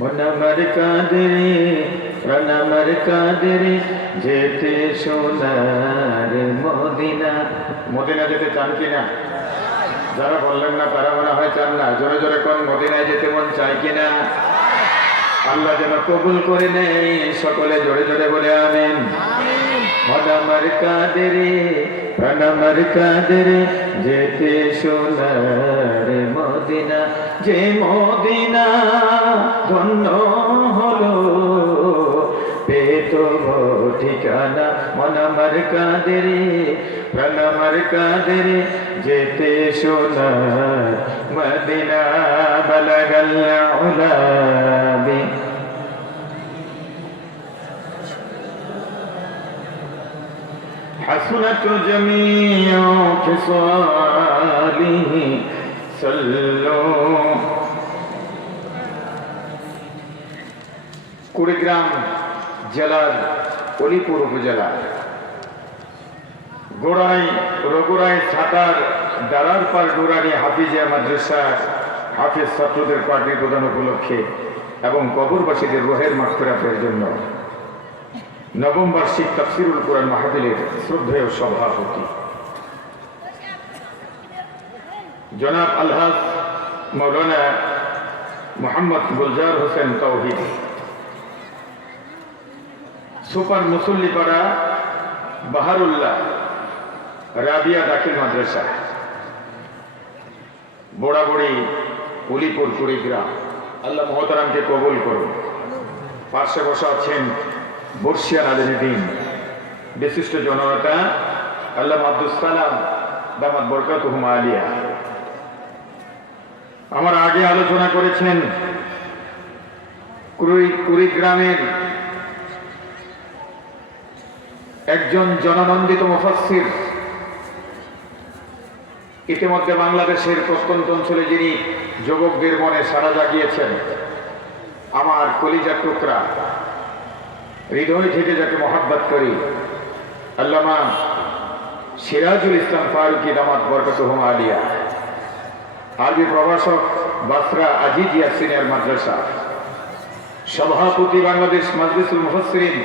মন আমার কাঁদে রে, প্রাণ আমার কাঁদে রে, যেতে সোনার মদিনা। মদিনা যেতে চান কিনা? যারা বললেন না তারা মনে হয় চান না। জোরে জোরে কোন মদিনায় যেতে মন চায় কিনা? আল্লাহ যেন কবুল করে নেই, সকলে জোরে জোরে বলে আমিন। মন আমার কাঁদে রে, প্রাণ আমার কাঁদে রে, যেতে সোনার মদিনা। যে মদিনা ধন্য হলো পেত ঠিকানা। মন আমার কাঁদে রে, প্রাণ আমার কাঁদে রে, যেতে সোনার মদিনা। বালাগাল উলা বি حسنت جميع خصاله صلوا। কুড়িগ্রাম জেলার অলিপুর উপজেলা রঘুরাই ছাতার দারারপাড় নুরানি হাফিজিয়া মাদ্রাসা হাফিজ ছাত্রদের পার্টির প্রধান উপলক্ষে এবং কবরবাসীদের রোহের মাগফিরাতের জন্য নবম বার্ষিক তাফসিরুল কুরআন মাহফিলের শ্রদ্ধেয় সভাপতি জনাব আলহাজ মাওলানা মোহাম্মদ গুলজার হোসেন তৌহিদ, সুপার মুসল্লিপাড়া বাহারুল্লাহ রাবিয়া দাখিল মাদ্রাসা, বোড়াবড়ি উলিপুর কুড়িগ্রাম। আল্লাহ মহতারামকে কবুল করুন। পার্শ্বে বসা আছেন বর্ষিয়ান আলিমদ্দিন বিশিষ্ট জননেতা আল্লামা আব্দুস সালাম দামাত বরকাতুহুম আলিয়া। আমার আগে আলোচনা করেছেন কুড়িগ্রামের একজন জননন্দিত মুফাসসির, ইতিমধ্যে বাংলাদেশের প্রত্যন্ত অঞ্চলে যিনি যুবকদের মনে সাড়া জাগিয়েছেন, আমার কলিজার টুকরা, হৃদয় থেকে যাকে মহাব্বত করি, আল্লামা সিরাজুল ইসলাম ফারুকী দামাত বরকাতুহুম আলিয়া, আরবি প্রভাষক বাসরা আজিজিয়া সিনিয়র মাদ্রাসা, সভাপতি বাংলাদেশ মাজলিসুল মুফাসসিরিন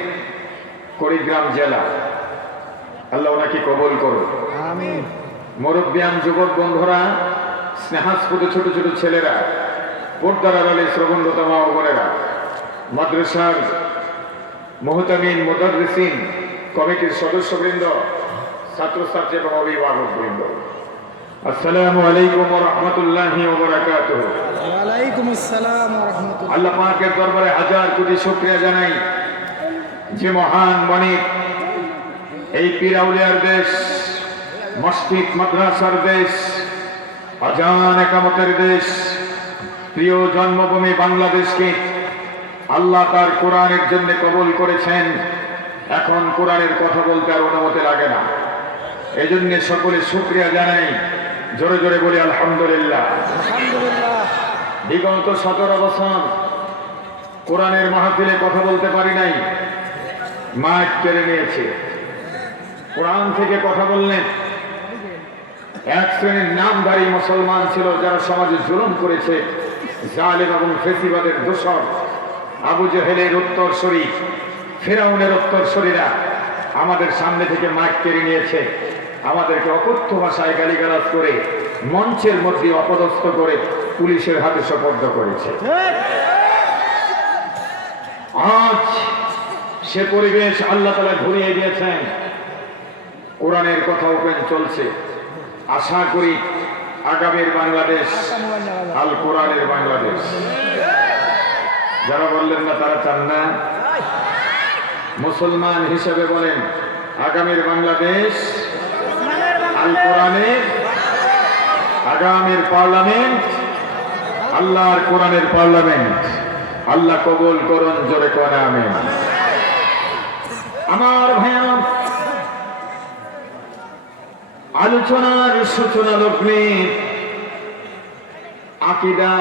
কুড়িগ্রাম জেলা। আল্লাহ ওনাকে কবুল করুন, আমিন। মুরব্বিয়ান যুবক বন্ধুরা, স্নেহাস্পদ ছোট ছোট ছেলেরা, পর্দার আড়ালে শ্রবণরত মা ও বোনেরা, মাদ্রাসার মুহতামিন মুদাররিসিন, কমিটির সদস্যবৃন্দ, ছাত্রছাত্রী এবং অভিভাবকবৃন্দ, আসসালামু আলাইকুম ওয়া রাহমাতুল্লাহি ওয়া বারাকাতুহু। ওয়া আলাইকুম আসসালাম ওয়া রাহমাতুল্লাহ। আল্লাহ পাকের দরবারে হাজার কোটি শুকরিয়া জানাই, যে মহান মানিক এই পীর আউলিয়ার দেশ, মসজিদ মাদ্রাসার দেশ, আজান একামতের দেশ, প্রিয় জন্মভূমি বাংলাদেশকে আল্লাহ তার কোরআনের জন্য কবুল করেছেন। এখন কোরআনের কথা বলতে আর অনুমতি লাগে না, এজন্য সকলে শুকরিয়া জানাই, জোরে জোরে বলি আলহামদুলিল্লাহ। বিগত 17 বছর কোরআনের মাহফিলে কথা বলতে পারি নাই, মাঠ কেড়ে নিয়েছে। কোরআন থেকে কথা বললেন এক শ্রেণীর নামধারী মুসলমান ছিল, যারা সমাজে জুলুম করেছে, জালেম এবং ফেসিবাদের দোসর, আবু জেহেলের উত্তরসূরি, ফিরআউনের উত্তরসূরিরা আমাদের সামনে থেকে মাঠ কেড়ে নিয়েছে, আমাদেরকে অকথ্য ভাষায় গালিগালাজ করে মঞ্চের মধ্যে অপদস্থ করে পুলিশের হাতে সোপর্দ করেছে। আজ সে পরিবেশ আল্লাহ তাআলা ঘুরিয়ে দিয়েছেন, কোরআনের কথা ওপেন চলছে। আশা করি আগামীর বাংলাদেশ আল কোরআনের বাংলাদেশ। যারা বললেন না তারা চান না, মুসলমান হিসেবে বলেন আগামীর বাংলাদেশ আল কোরআনের, আগামীর পার্লামেন্ট আল্লাহর কোরআনের পার্লামেন্ট। আল্লাহ কবুল করুন, জোরে করে আমিন। আমার ভাইয়া, আলোচনার সূচনা লগ্নে আকীদা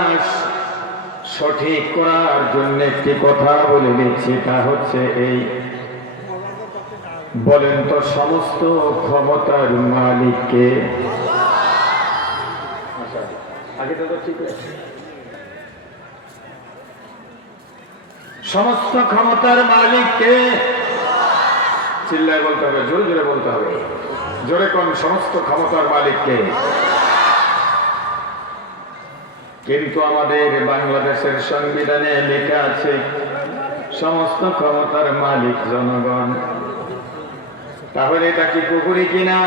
সঠিক করার জন্য একটি কথা বলে দিচ্ছি, তা হচ্ছে এই, বলেন তো সমস্ত ক্ষমতার মালিককে? আগে তো ঠিক আছে। সমস্ত ক্ষমতার মালিক কে? চিল্লায় বলতে হবে, জোরে জোরে বলতে হবে, জোরে কোন সমস্ত ক্ষমতার মালিক কে? কিন্তু আমাদের বাংলাদেশের সংবিধানে লেখা আছে সমস্ত ক্ষমতার মালিক জনগণ। তাহলে এটা কি পুকুরি কিনা?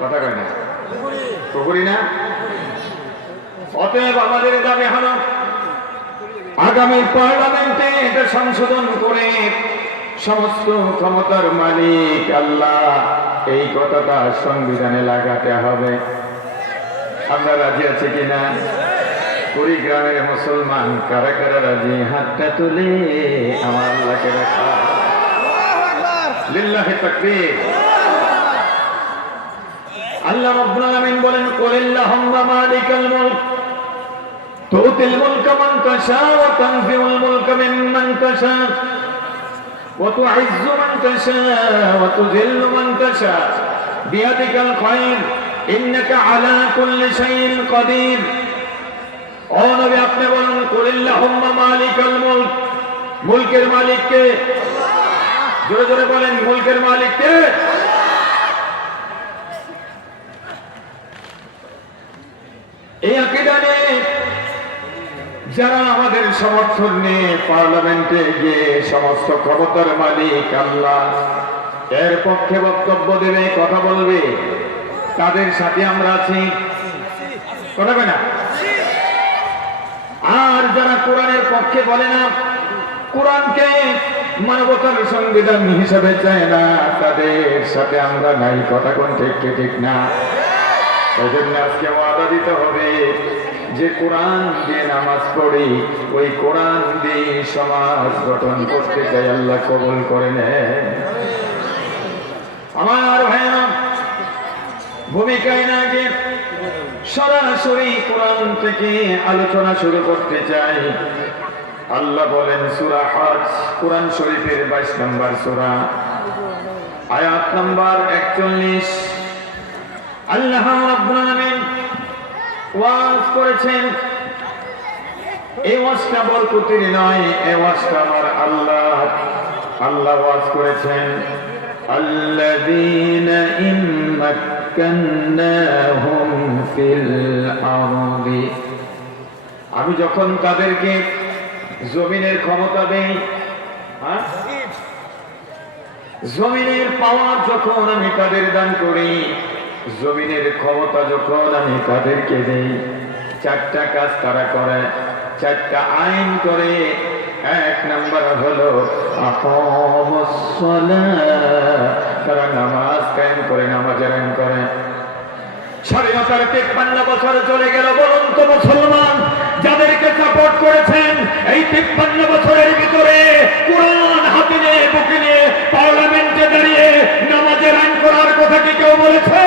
কথা কয় না, পুকুরি না? অতএব আমাদের দাবি হলো আগামী পার্লামেন্টে এটা সংশোধন করে সমস্ত ক্ষমতার মালিক আল্লাহ, এই কথাটা সংবিধানে লাগাতে হবে। আমরা রাজি আছি কিনা? কুড়িগ্রামের মুসলমান কারা কারা রাজি? হাতটা তুলে আমার আল্লাহকে রাখা। লিল্লাহি তাকবীর। আল্লাহ রাব্বুল আলামিন বলেন, কুলিল্লাহুম্মা মালিকাল মুলক তুতিল মুলকা মান তাশা ওয়া তানজিউল মুলকা মিম্মান তাশা ওয়া তু'ইজ্জু মান তাশা ওয়া তুযিল্লু মান তাশা বিয়াদিকাল খায়র ইন্নাকা আলা কুল্লি শাইইন কাদির। ও নবী, আপনি বলুন, কুলিল্লাহুম্মা মালিকাল মুলক, মুলকের মালিক কে? জোরে জোরে বলেন, মুলকের মালিক কে? এই আকীদা নিয়ে যারা আমাদের সমর্থন নিয়ে পার্লামেন্টে গিয়ে সমস্ত ক্ষমতার মালিক আল্লাহ এর পক্ষে বক্তব্য দেবে, কথা বলবে, তাদের সাথে আমরা আছি, কথা বলে না? আর যারা কোরআনের পক্ষে বলে না, কোরআনকে মানবতার সংবিধান হিসাবে চায় না, তাদের সাথে আমরা নাই, কথা কোন ঠিক ঠিক না? এই জন্য আজকে ওয়াদা দিতে হবে যে কোরআন দিয়ে নামাজ পড়ি, ওই কোরআন দিয়ে সমাজ গঠন করতে চাই, আল্লাহ কবুল করে নেন। আমার ভাইরা, ভূমিকায় না গিয়ে সরাসরি কোরআন থেকে আলোচনা শুরু করতে চাই। আল্লাহ বলেন সূরা হজ, কোরআন শরীফের 22 নম্বর সূরা, আয়াত নম্বর 41। আল্লাহ রাব্বুল আলামিন ওয়াজ করেছেন। এই ওয়াজটা বরকতের নয়, এই ওয়াজটা আমার আল্লাহ। আল্লাহ ওয়াজ করেছেন, আল্লাযীনা ইম্মাক্কান্নাহুম ফিল আরদি, আমি যখন তাদেরকে জমিনের ক্ষমতা দেই, জমিনের পাওয়ার যখন আমি তাদের দান করি, জমিনের ক্ষমতা যখন আমি তাদেরকে দেই, 4টা কাজ তারা করে, 4টা আইন করে। 1 নম্বর হলো আকামুস সালাহ, তারা নামাজ কায়েম করে, নামাজের আইন করে। স্বাধীনতার 53 বছর চলে গেল, বলুন তো মুসলমান যাদেরকে সাপোর্ট করেছেন এই 53 বছরের ভিতরে কোরআন হাতে নিয়ে বুকে নিয়ে পার্লামেন্টে দাঁড়িয়ে নামাজের আইন করার কথা কি কেউ বলেছে?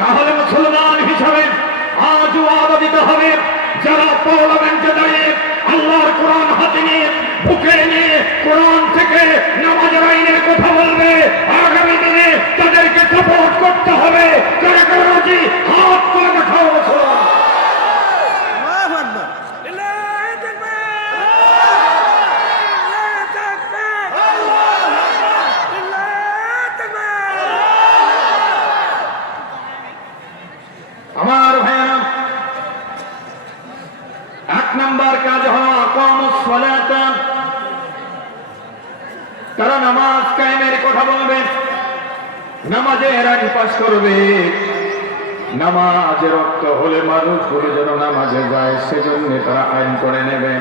তাহলে মুসলমান হিসাবে আজও ওয়াদা দিতে হবে, যারা পার্লামেন্টে দাঁড়িয়ে আল্লাহর কোরআন হাতে নিয়ে বুকে নিয়ে কোরআন থেকে নামাজের আইনের কথা বলবে, আগামী দিনে তাদেরকে সাপোর্ট করতে হবে। কারা কারা রাজি? হাত তুলে দেখাও মুসলমান। আমার ভাইরা, 1 নম্বর কাজ হলো আকামুস সালাত, তারা নামাজ কায়েমের কথা বলবে, নামাজের আইন পাস করবে। নামাজের রক্ত হলে মানুষগুলো যেন নামাজে যায়, সেজন্য তারা আইন করে নেবে।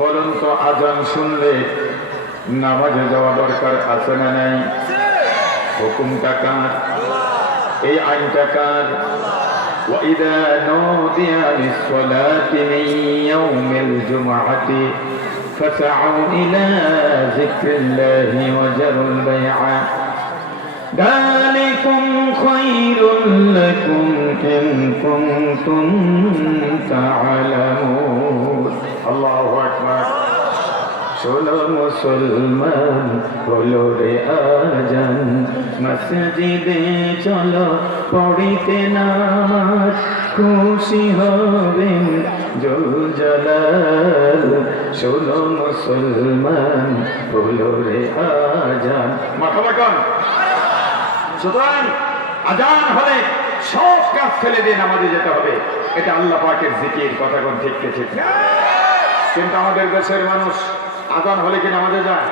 বলুন তো, আজান শুনলে নামাজে যাওয়া দরকার আছে না নাই? হুকুমটা কার? এই আইনটা কার? وَإِذَا نُودِيَ لِلصَّلَاةِ مِنْ يَوْمِ الْجُمُعَةِ فَاسْعَوْا إِلَى ذِكْرِ اللَّهِ وَذَرُوا الْبَيْعَ ذَلِكُمْ خَيْرٌ لَكُمْ إِنْ كُنْتُمْ تَعْلَمُونَ। আল্লাহু আকবার। শোনো মুসলমান হলো রে আজান, মসজিদে চলো পড়িতে নামাজ, খুশি হবেন জুলজালাল। শোনো মুসলমান হলো রে আজান। মাথা কোন? সুতরাং আজান হলে সব কাজ ফেলে দিয়ে নামাজে যেতে হবে, এটা আল্লাহ পাকের জিকির। কথা কোন? ঠিক ঠিক না? কিন্তু আমাদের দেশের মানুষ আজান হলে কি নামাজে যায়?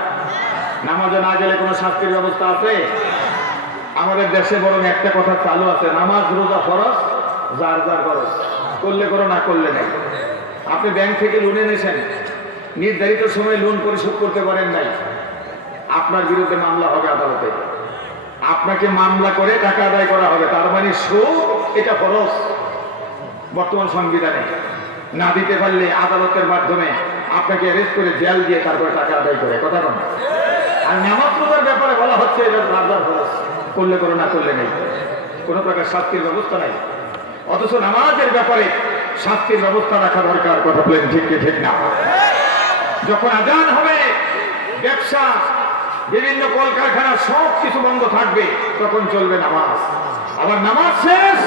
নামাজে না গেলে কোনো শাস্তির ব্যবস্থা আছে? আমাদের দেশে বরং একটা কথা চালু আছে, নামাজ রোজা ফরজ, যার যার খরচ, করলে করো না করলে নেই। আপনি ব্যাংক থেকে লোন এনেছেন, নির্ধারিত সময়ে লোন পরিশোধ করতে পারেন নাই, আপনার বিরুদ্ধে মামলা হবে আদালতে, আপনাকে মামলা করে টাকা আদায় করা হবে। তার মানে সুদ এটা ফরজ বর্তমান সংবিধানে। না দিতে পারলে আদালতের মাধ্যমে আপনাকে অ্যারেস্ট করে জেল দিয়ে তারপরে টাকা আদায় করে। কথা বল। আর নামাজ রোজার ব্যাপারে বলা হচ্ছে এটা বারবার ফরজ, করলে করো না করলে নেই, কোনো প্রকার শাস্তির ব্যবস্থা নাই। অথচ নামাজের ব্যাপারে শাস্তির ব্যবস্থা রাখা দরকার। কথা বলেন ঠিক কি ঠিক না? যখন আজান হবে, ব্যবসা, বিভিন্ন কলকারখানা সব কিছু বন্ধ থাকবে, তখন চলবে নামাজ। আবার নামাজ শেষ,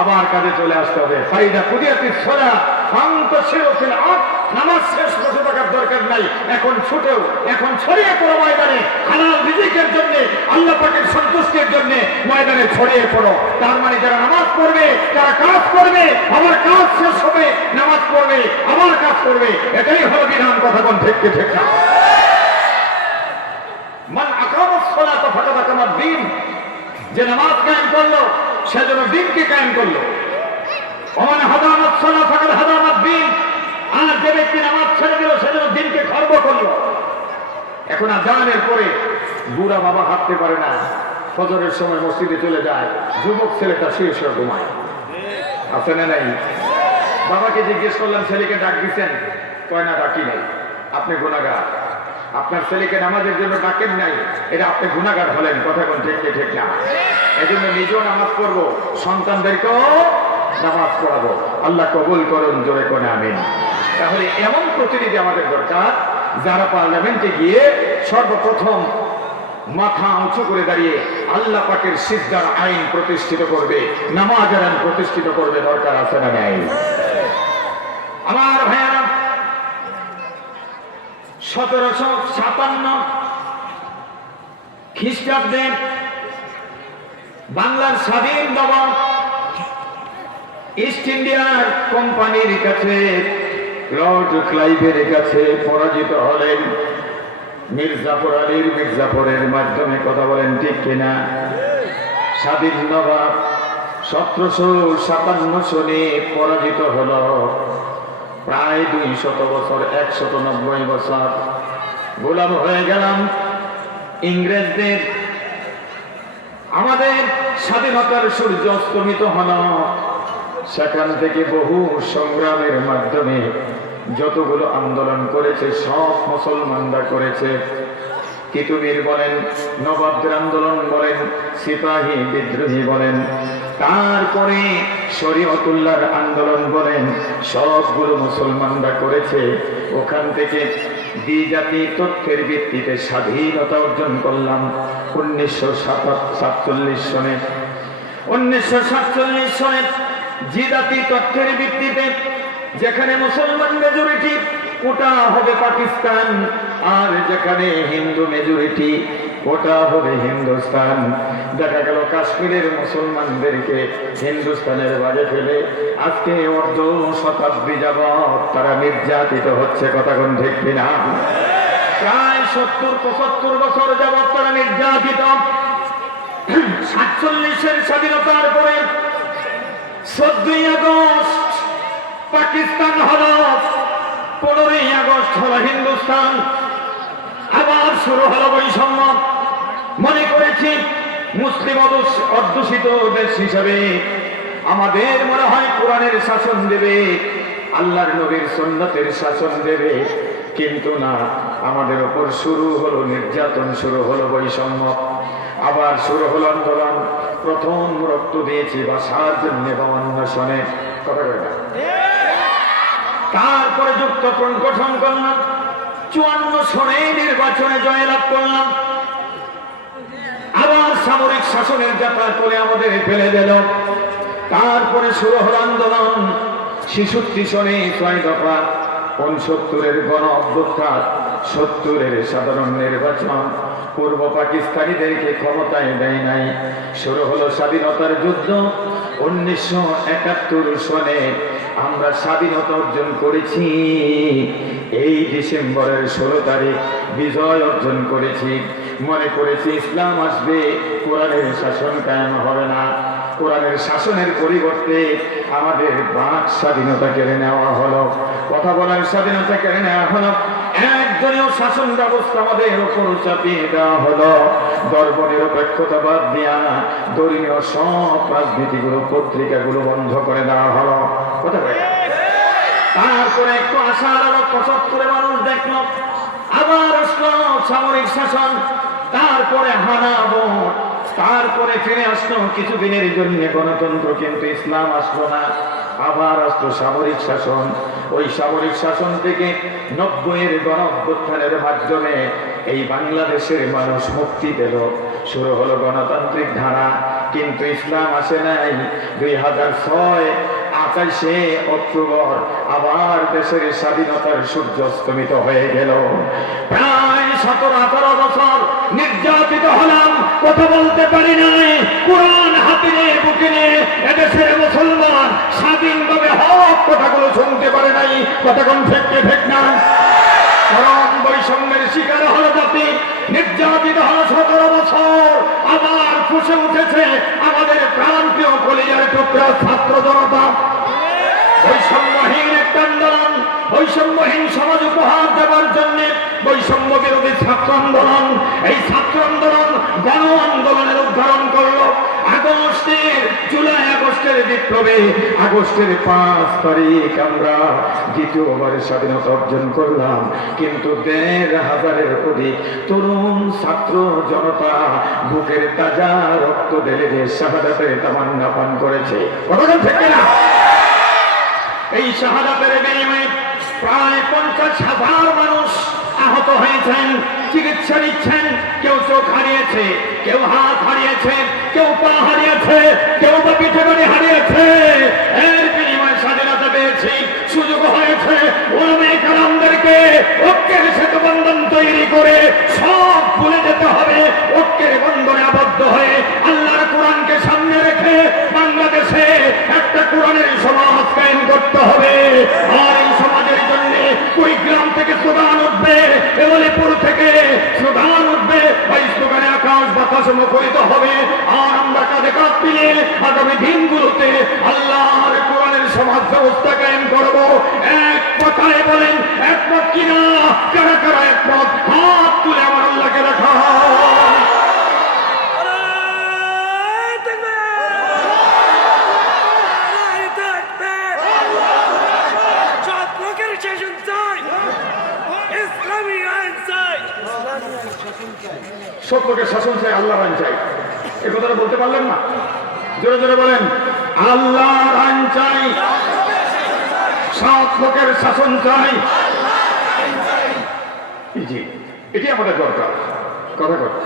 আবার কাজে চলে আসতে হবে। ফাইদা কুদিয়াতিস সালাহ ফান্তাশিরু ফিল আরদ। নামাজ শেষ বসে থাকার দরকার নাই, এখন ছুটেও, এখন ছড়িয়ে পড়ো ময়দানে, হালাল রিজিকের জন্য, আল্লাহ পাকের সন্তুষ্টির জন্য ময়দানে ছড়িয়ে পড়ো। তার মানে যারা নামাজ পড়বে, যারা কাজ করবে, আবার কাজ শেষ হবে, নামাজ পড়বে, আবার কাজ করবে, এটাই হলো বিধান। কথা কোন? ঠিক কি ঠিক না? মান আকামাস সালাতা ফাকাদ আকামাদ দ্বীন। যে নামাজ কায়েম করলো সে যেন দ্বীনকে কায়েম করলো। ওমান হাদামাস সালাত ফাকাদ হাদামাদ দ্বীন। আর যে ব্যক্তি নামাজ ছেড়ে দিল সে যেন দ্বীনকে খর্ব করলো। এখন আজানের পরে বুড়া বাবা হাঁটতে পারে না, ফজরের সময় মসজিদে চলে যায়, যুবক ছেলেটা শুয়ে শুয়ে ঘুমায়। আছে না নাই? বাবাকে জিজ্ঞেস করলাম ছেলেকে ডাক দিচ্ছেন? কয় না ডাকি নাই। আপনি গুনাহগার, আপনার ছেলেকে নামাজের জন্য ডাকেন নাই, এটা আপনি গুনাহগার হলেন। কথা কোন? ঠিক ঠিক না? এই জন্য নিজেও নামাজ পড়বো, সন্তানদেরকেও নামাজ পড়াবো। আল্লাহ কবুল করুন, জোরে কোন আমিন। তাহলে এমন প্রতিনিধি আমাদের দরকার যারা পার্লামেন্টে গিয়ে সর্বপ্রথম মাথা উঁচু করে দাঁড়িয়ে আল্লাহ পাকের সিজদার আইন প্রতিষ্ঠিত করবে, নামাজের আইন প্রতিষ্ঠিত করবে। দরকার আছে না নাই? আমার ভাইয়েরা, 1757 খ্রিস্টাব্দে বাংলার স্বাধীন বাবা ইস্ট ইন্ডিয়ার কোম্পানির কাছে, লর্ড ক্লাইভের কাছে পরাজিত হলেন মির্জাফর আলীর মির্জাফরের মাধ্যমে। কথা বলেন ঠিক কিনা? স্বাধীন নবাব 1757 সনে পরাজিত হলো। প্রায় 200 বছর, 190 বছর গোলাম হয়ে গেলাম ইংরেজদের। আমাদের স্বাধীনতার সূর্য অস্তমিত হলো। সেখান থেকে বহু সংগ্রামের মাধ্যমে যতগুলো আন্দোলন করেছে সব মুসলমানরা করেছে। তিতুমির বলেন, নবাবদের আন্দোলন বলেন, সিপাহী বিদ্রোহী বলেন, তারপরে শরীয়তুল্লাহর আন্দোলন বলেন, সবগুলো মুসলমানরা করেছে। ওখান থেকে দ্বিজাতি তথ্যের ভিত্তিতে স্বাধীনতা অর্জন করলাম 1947 সনে। 1947 সনে দ্বিজাতি তথ্যের ভিত্তিতে যেখানে মুসলমান মেজরিটি ওটা হবে পাকিস্তান, আর যেখানে হিন্দু মেজরিটি ওটা হবে হিন্দুস্তান। দেখা গেল কাশ্মীরের মুসলমানদেরকে হিন্দুস্তানের বাজে ফেলে আজকে অর্ধ শতাব্দী যাবৎ তারা নির্যাতিত হচ্ছে। কথা কোন ঠিক কিনা? প্রায় 70-75 বছর যাবৎ তারা নির্যাতিত। 47-এর স্বাধীনতার পরে 14ই আগস্ট পাকিস্তান হলো, 15ই আগস্ট হলো হিন্দুস্তান। আবার শুরু হলো বৈষম্য। মনে করেছি মুসলিম অধ্যুষিত দেশ হিসেবে আমাদের মনে হয় কোরআনের শাসন দেবে, আল্লাহর নবীর সুন্নতের শাসন দেবে, কিন্তু না, আমাদের উপর শুরু হলো নির্যাতন, শুরু হলো বৈষম্য, আবার শুরু হলো আন্দোলন। প্রথম রক্ত দিয়েছি ভাষার জন্য 52 সনে। কথা বলে না? তারপরে যুক্তফ্রন্ট গঠন করলাম 54 সনে নির্বাচনে জয়লাভ করলাম। আবার সামরিক শাসনের যাত্রা করে আমাদের ফেলে দিল। তারপরে শুরু হল আন্দোলন। 66 সনে 6 দফা, 69-এর গণ অভ্যুত্থান, 70-এর সাধারণ নির্বাচন পূর্ব পাকিস্তানিদেরকে ক্ষমতায় দেয় নাই। শুরু হলো স্বাধীনতার যুদ্ধ। 1971 সনে আমরা স্বাধীনতা অর্জন করেছি। এই ডিসেম্বরের 16 তারিখ বিজয় অর্জন করেছি। মনে করেছি ইসলাম আসবে, কোরআনের শাসন কায়েম হবে না। কোরআনের শাসনের পরিবর্তে আমাদের বাক স্বাধীনতা কেড়ে নেওয়া হলো, কথা বলার স্বাধীনতা কেড়ে নেওয়া হলো, একদলীয় শাসন ব্যবস্থা আমাদের উপর চাপিয়ে দেওয়া হলো। ধর্ম নিরপেক্ষতা বাদ দিয়া ধর্মীয় সব রাজনীতিগুলো পত্রিকাগুলো বন্ধ করে দেওয়া হলো। কথা বলে তারপরে একটু আশার আলো 75 মানুষ দেখলো, আবার আসলো সামরিক শাসন, তারপরে হানা ভোট, তারপরে ফিরে আসলো কিছুদিনের জন্য গণতন্ত্র, কিন্তু ইসলাম আসলো না। আবার আসলো সামরিক শাসন। ওই সামরিক শাসন থেকে 90-এর গণ অভ্যুত্থানের মাধ্যমে এই বাংলাদেশের মানুষ মুক্তি পেল। শুরু হলো গণতান্ত্রিক ধারা, কিন্তু ইসলাম আসে নাই। 2006 28শে অক্টোবর আবার দেশের স্বাধীনতার সূর্য অস্তমিত হয়ে গেল। প্রায় 17-18 বছর নির্যাতিত হলাম, কথা বলতে পারি নাই। কোরআন হাতে নিয়ে বুকে নিয়ে এদেশের মুসলমান স্বাধীনভাবে হক কথাগুলো শুনতে পারে নাই। কথা কোন ঠিক না? কারণ বৈষম্যের শিকার হলো জাতি, নির্যাতিত হলো 17 বছর। আবার ফুসে উঠেছে আমাদের প্রাণপ্রিয় কলিজার টুকরা ছাত্র জনতা। বৈষম্যহীন একটা আন্দোলন, বৈষম্যহীন সমাজ উপহার দেওয়ার জন্য বৈষম্য বিরোধী ছাত্র আন্দোলন, এই ছাত্র আন্দোলন গণ আন্দোলনের উদ্ধারণ করলো। জুলাই আগস্টের বিপ্লবে আগস্টের 5 তারিখ আমরা দ্বিতীয়বার স্বাধীনতা অর্জন করলাম, কিন্তু 1,500-এর অধিক তরুণ ছাত্র জনতা বুকের তাজা রক্ত ঢেলে দিয়ে শাহাদাতের তামান্না পান করেছে। কতক্ষণ থেকে না এই শাহাদাতের বিনিময়ে প্রায় 50,000 মানুষ আহত হয়েছেন, চিকিৎসা নিচ্ছেন। কেউ চোখ হারিয়েছে, কেউ হাত হারিয়েছে, কেউ পা হারিয়েছে, কেউ বা পিঠে বাড়ি হারিয়েছে। এর বিনিময়ে স্বাধীনতা পেয়েছি, সুযোগ হয়েছে ওলামায়ে কেরামদেরকে ঐক্যের সেতু বন্ধন তৈরি করে সব ভুলে যেতে হবে। ঐক্যের বন্ধনে আবদ্ধ হয়ে আল্লাহর কোরআনকে সামনে রেখে বাংলাদেশে একটা কোরআনের সমাজ কায়েম করতে হবে। আর এই সমাজের জন্য কুড়িগ্রাম থেকে স্লোগান উঠবে, এমলিপুর থেকে স্লোগান উঠবে, ওই স্লোগানে আকাশ বাতাস মুখরিত হবে। আর আমরা কাঁধে কাঁধ মিলিয়ে আগামী দিনগুলোতে আল্লাহর কোরআনের সমাজ ব্যবস্থা কায়েম করব। এক কথায় বলেন একমত কিনা? কারা কারা একমত? হাত তুলে আমার আল্লাহকে দেখা। সব লোকের শাসন চাই, আল্লাহর আইন চাই। এই কথাটা বলতে পারলেন না? জোরে জোরে বলেন, আল্লাহর আইন চাই, সব লোকের শাসন চাই। জি, এটি আমাদের দরকার। কথা কথা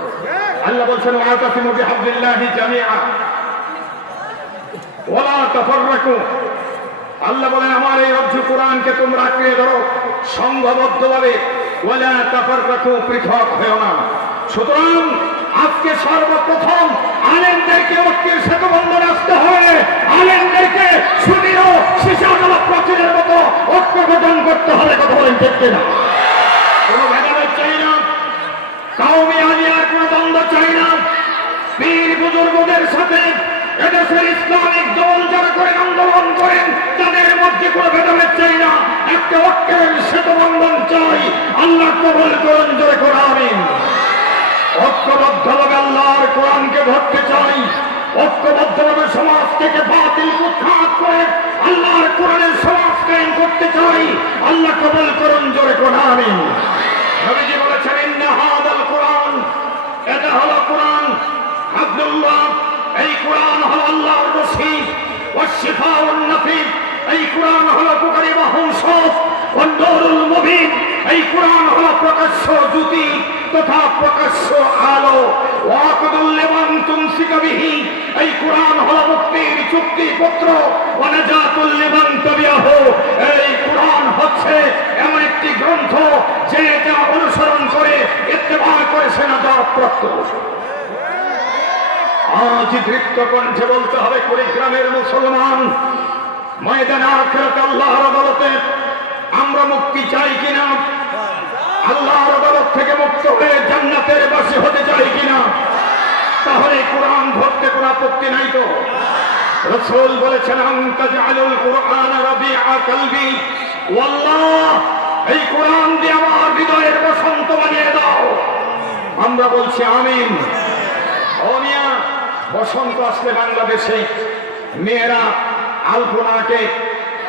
আল্লাহ বলছেন ওয়াতাসিমু বিহাবলিল্লাহি জামিআ ওয়ালা তাফাররাকু। আল্লাহ বলেন আমার এই রজ্জু কোরআনকে তোমরা আঁকড়ে ধরো সংঘবদ্ধভাবে, ওয়ালা তাফাররাকু, পৃথক হয়ো না। সুতরাং আজকে সর্বপ্রথম আলেমদেরকে ঐক্যের সেতু বন্ধনে আসতে হবে। আলেমদেরকে সুদৃঢ় সীসাতলা প্রাচীরের মতো ঐক্য গঠন করতে হবে। কথা বলেন ঠিক কিনা? কোনো ভেদাভেদ চাই না, কাউমি আলিয়ার কোনো দ্বন্দ্ব চাই না। পীর বুজুর্গদের সাথে এদেশের ইসলামিক দল যারা করে আন্দোলন করেন তাদের মধ্যে কোনো ভেদাভেদ চাই না। একটা ঐক্যের সেতু বন্ধন চাই। আল্লাহ কবুল করুন, জোরে করে আমিন। ঐক্যবদ্ধভাবে আল্লাহর কোরআনকে ধরতে চাই, ঐক্যবদ্ধভাবে সমাজ থেকে বাতিল উৎখাত করে আল্লাহর কোরআনের সমাজ কায়েম করতে চাই। আল্লাহ কবুল করুন, জোরে করে আমিন। নবীজি বলেছেন ইন্না হাযাল কোরআন, এটা হলো কোরআন আব্দুল্লাহ, এই কোরআন হলো আল্লাহর রশিদ ওয়াস শিফাউন নাফিস, এই কোরআন হলো উপকারী ও ঔষধ ওয়ান নূরুল মুবিন, এই কোরআন হলো প্রকাশ্য জ্যোতি তথা প্রকাশ্য আলো। ওয়াকদুল লিমান তুমসিকা বিহি, এই কোরআন হলো মুক্তির চুক্তিপত্র। ওয়া নাজাতুল লিমান তাবিআহু, এই কোরআন হচ্ছে এমন একটি গ্রন্থ যে যা অনুসরণ করে ইত্তেবা করে সে নাজাতপ্রাপ্ত। আজ দৃপ্ত কণ্ঠে বলতে হবে কুড়িগ্রামের মুসলমান, ময়দানে আখিরাতে আল্লাহর আদালতে আমরা মুক্তি চাই কিনা? আল্লাহর আদালত থেকে মুক্ত হয়ে জান্নাতের বাসী হতে চাই কিনা? তাহলে কোরআন ধরতে কোনো আপত্তি নাই তো? রাসূল বলেছেন আনতা জাআলুল কুরআন রাবিআ কলবি, ওয়াল্লাহ এই কোরআন দিয়ে আমার হৃদয়ের বসন্ত বানিয়ে দাও। আমরা বলছি আমিন। ও মিয়া, বসন্ত আসলে বাংলাদেশে মেয়েরা আলপনাকে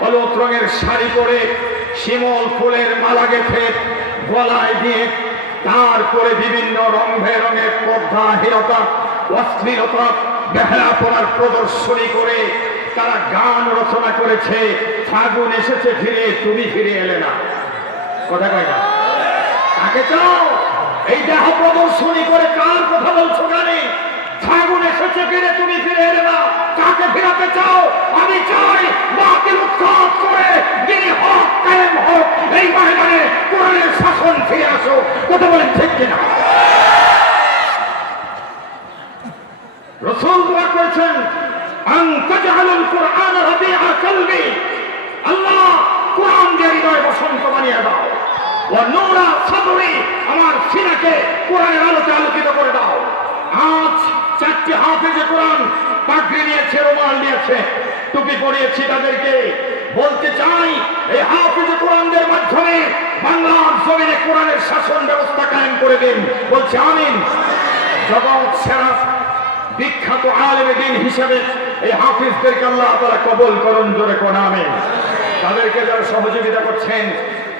হলুদ রঙের শাড়ি পরে শিমল ফুলের মালা গেঁথে গলায় দিয়ে তারপরে বিভিন্ন রং বেরঙের পর্দাহীনতা, অশ্লীলতা, বেহায়াপনার প্রদর্শনী করে তারা গান রচনা করেছে। ফাগুন এসেছে ফিরে, তুমি ফিরে এলে না। কথা কয় না? তাকে চাও এই দেহ প্রদর্শনী করে কার কথা বলছো গানে? ফাগুন এসেছে ফিরে, তুমি ফিরে এলে না, কাকে ফিরাতে চাও? আমি চাই বাতিল উৎখাত করে যিনি হক কায়েম হোক, এই ময়দানে কোরআনের শাসন ফিরে আসো। কথা বলেন ঠিক কিনা? রাসূল দোয়া করেছেন আনতা জাআলুল কুরআন রাবিআ কলবি, আল্লাহ কোরআন দিয়ে হৃদয় বসন্ত বানিয়ে দাও। ওয়া নূরা সাদরি, আমার সিনাকে কোরআনের আলোতে আলোকিত করে দাও। আজ 4টি হাফেজে কোরআন পাগড়ি নিয়েছে, রুমাল নিয়েছে, টুপি পরিয়েছি, তাদেরকে বলতে চাই এই হাফেজে কোরআনদের মাধ্যমে বাংলার জমিনে কোরআনের শাসন ব্যবস্থা কায়েম করে দিন। বলছে আমিন। জগৎ সেরা বিখ্যাত আলেম দ্বীন হিসেবে এই হাফিজদেরকে আল্লাহ তাআলা কবুল করুন। জোরে কোন আমিন। তাদেরকে যারা সহযোগিতা করছেন,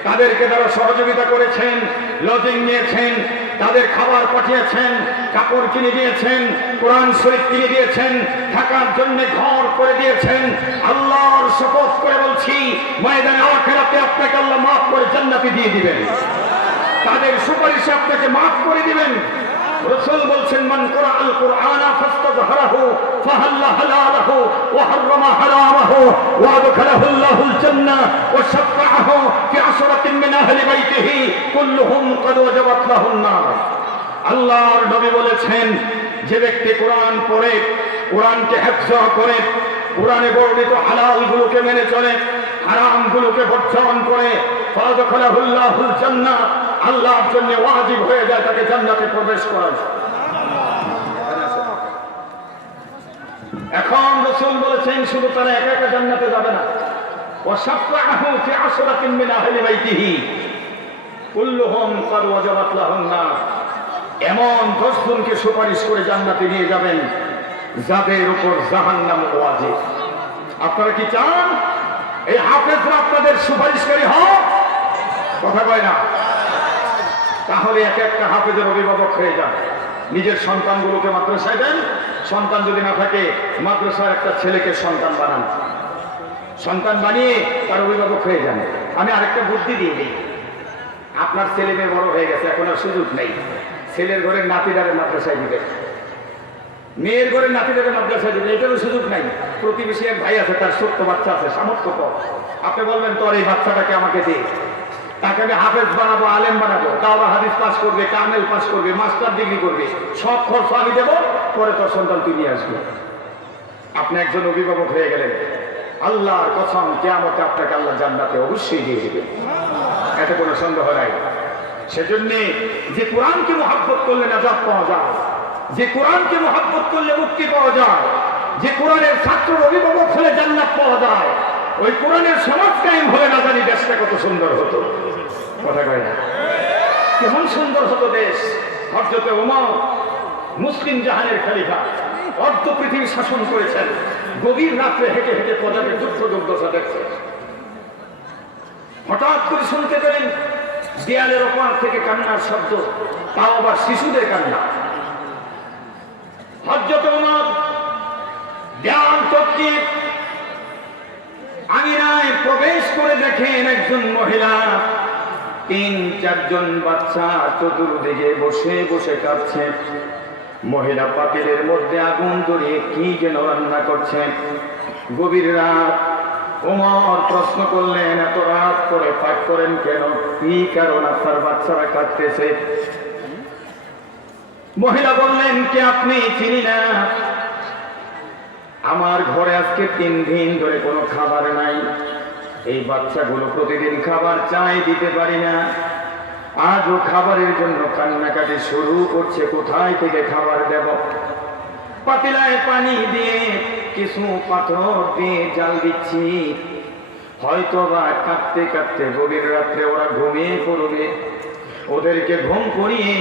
তাদেরকে যারা সহযোগিতা করেছেন, লজিং নিয়েছেন, তাদের খাবার পাঠিয়েছেন, কাপড় কিনে দিয়েছেন, কোরআন শরীফ কিনে দিয়েছেন, থাকার জন্য ঘর করে দিয়েছেন, আল্লাহর শপথ করে বলছি ময়দানে আখিরাতে আপনাকে আল্লাহ মাফ করে জান্নাতে দিয়ে দিবেন। তাদের সুপারিশে আপনাকে মাফ করে দিবেন। রাসূল বলছেন মান কুরআল কুরআনা ফাস্তাযহারাহু ফাহাল্লা হালালাহু ওয়া হারামা হারামাহু ওয়া আদখালাহু আল্লাহুল জান্নাহ ওয়া শাফাআহু ফি আশরাতিন মিন আহলি বাইতিহি কুল্লুহুম ক্বাদ ওয়াজাবাত লাহুন নার। আল্লাহর নবী বলেছেন যে ব্যক্তি কোরআন পড়ে, কোরআনকে হিফজ করে, কোরআনে বর্ণিত হালালগুলোকে মেনে চলে, হারামগুলোকে বর্জন করে, ফাদখালাহু আল্লাহুল জান্নাহ, আল্লাহর জন্য ওয়াজিব হয়ে যায় তাকে জান্নাতে প্রবেশ করানো। এখন রাসূল বলেছেন শুধু তারা একা একা জান্নাতে যাবে না, ওয়াশাফাআহু ফি আশরাতিন মিন আহলি বাইতিহি কুল্লুহুম ক্বাদ ওয়াজাবাত লাহুন নার। এমন 10 জনকে সুপারিশ করে জান্নাতে নিয়ে যাবেন যাদের উপর জাহান্নাম ওয়াজিব। আপনারা কি চান এই হাফেজরা আপনাদের সুপারিশকারী হোক? কথা কয় না? তাহলে এক একটা হাফেজের অভিভাবক হয়ে যান, নিজের সন্তানগুলোকে মাদ্রাসায় দেন। সন্তান যদি না থাকে মাদ্রাসার একটা ছেলেকে সন্তান বানান, সন্তান বানিয়ে তার অভিভাবক হয়ে যান। আমি আরেকটা বুদ্ধি দিয়ে দিই, আপনার ছেলে মেয়ে বড় হয়ে গেছে, এখন আর সুযোগ নেই, ছেলের ঘরের নাতিদারে মাদ্রাসায় দিবে, মেয়ের ঘরের নাতিদারে মাদ্রাসায় দিবে, এটারও সুযোগ নাই। প্রতিবেশী এক ভাই আছে, তার ছোট্ট বাচ্চা আছে, সামর্থ্য কম, আপনি বলবেন তোর এই বাচ্চাটাকে আমাকে দে, তাকে আমি হাফেজ বানাবো, আলেম বানাবো, তাও হাদিস পাস করবে, কামেল পাস করবে, মাস্টার ডিগ্রি করবে, সব খরচ আমি দেবো, পরে তোর সন্তান তুই নিয়ে আসবে। আপনি একজন অভিভাবক হয়ে গেলেন, আল্লাহর কসম কিয়ামতে আপনাকে আল্লাহ জান্নাতে অবশ্যই দিয়ে দেবে, এতে কোনো সন্দেহ নাই। সেজন্য যে কোরআনকে মহব্বত করলে নাজাত পাওয়া যায়, যে কোরআনকে মহব্বত করলে মুক্তি পাওয়া যায়, যে কোরআনের ছাত্র অভিভাবক হলে জান্নাত পাওয়া যায়, ওই কোরআনের সমাজ কায়েম হলে না জানি দেশটা কত সুন্দর হতো। কথা কয় না? কেমন সুন্দর হতো দেশ। হযরতে ওমর মুসলিম জাহানের খলিফা, অর্ধ পৃথিবী শাসন করেছেন, গভীর রাত্রে হেঁটে হেঁটে প্রজাদের দুঃখ দুর্দশা দেখছে। হঠাৎ করে শুনতে পেলেন দেয়ালের ওপার থেকে কান্নার শব্দ, তাও আবার শিশুদের কান্না। হযরতে ওমর ধ্যান টপকে আঙিনায় প্রবেশ করে দেখেন একজন মহিলা 3-4 জন বাচ্চা চতুর্দিকে বসে বসে কাঁদছে। মহিলা পাতিলের মধ্যে আগুন ধরিয়ে কি যেন রান্না করছেন। গভীর রাত। ওমর প্রশ্ন করলেন, এত রাত করে পাক করেন কেন? কি কারণ আপনার বাচ্চারা কাঁদতেছে? মহিলা বললেন, কে আপনি? চিনি না। আমার ঘরে আজকে 3 দিন ধরে কোনো খাবার নাই। এই বাচ্চাগুলো প্রতিদিন খাবার চাই, দিতে পারি না। আজও খাবারের জন্য কান্নাকাটি শুরু করছে, কোথায় থেকে খাবার দেব? পাতিলায় পানি দিয়ে কিছু পাথর দিয়ে জাল দিচ্ছি, হয়তো বা কাঁদতে কাঁদতে গভীর রাত্রে ওরা ঘুমিয়ে পড়বে। ওদেরকে ঘুম করিয়ে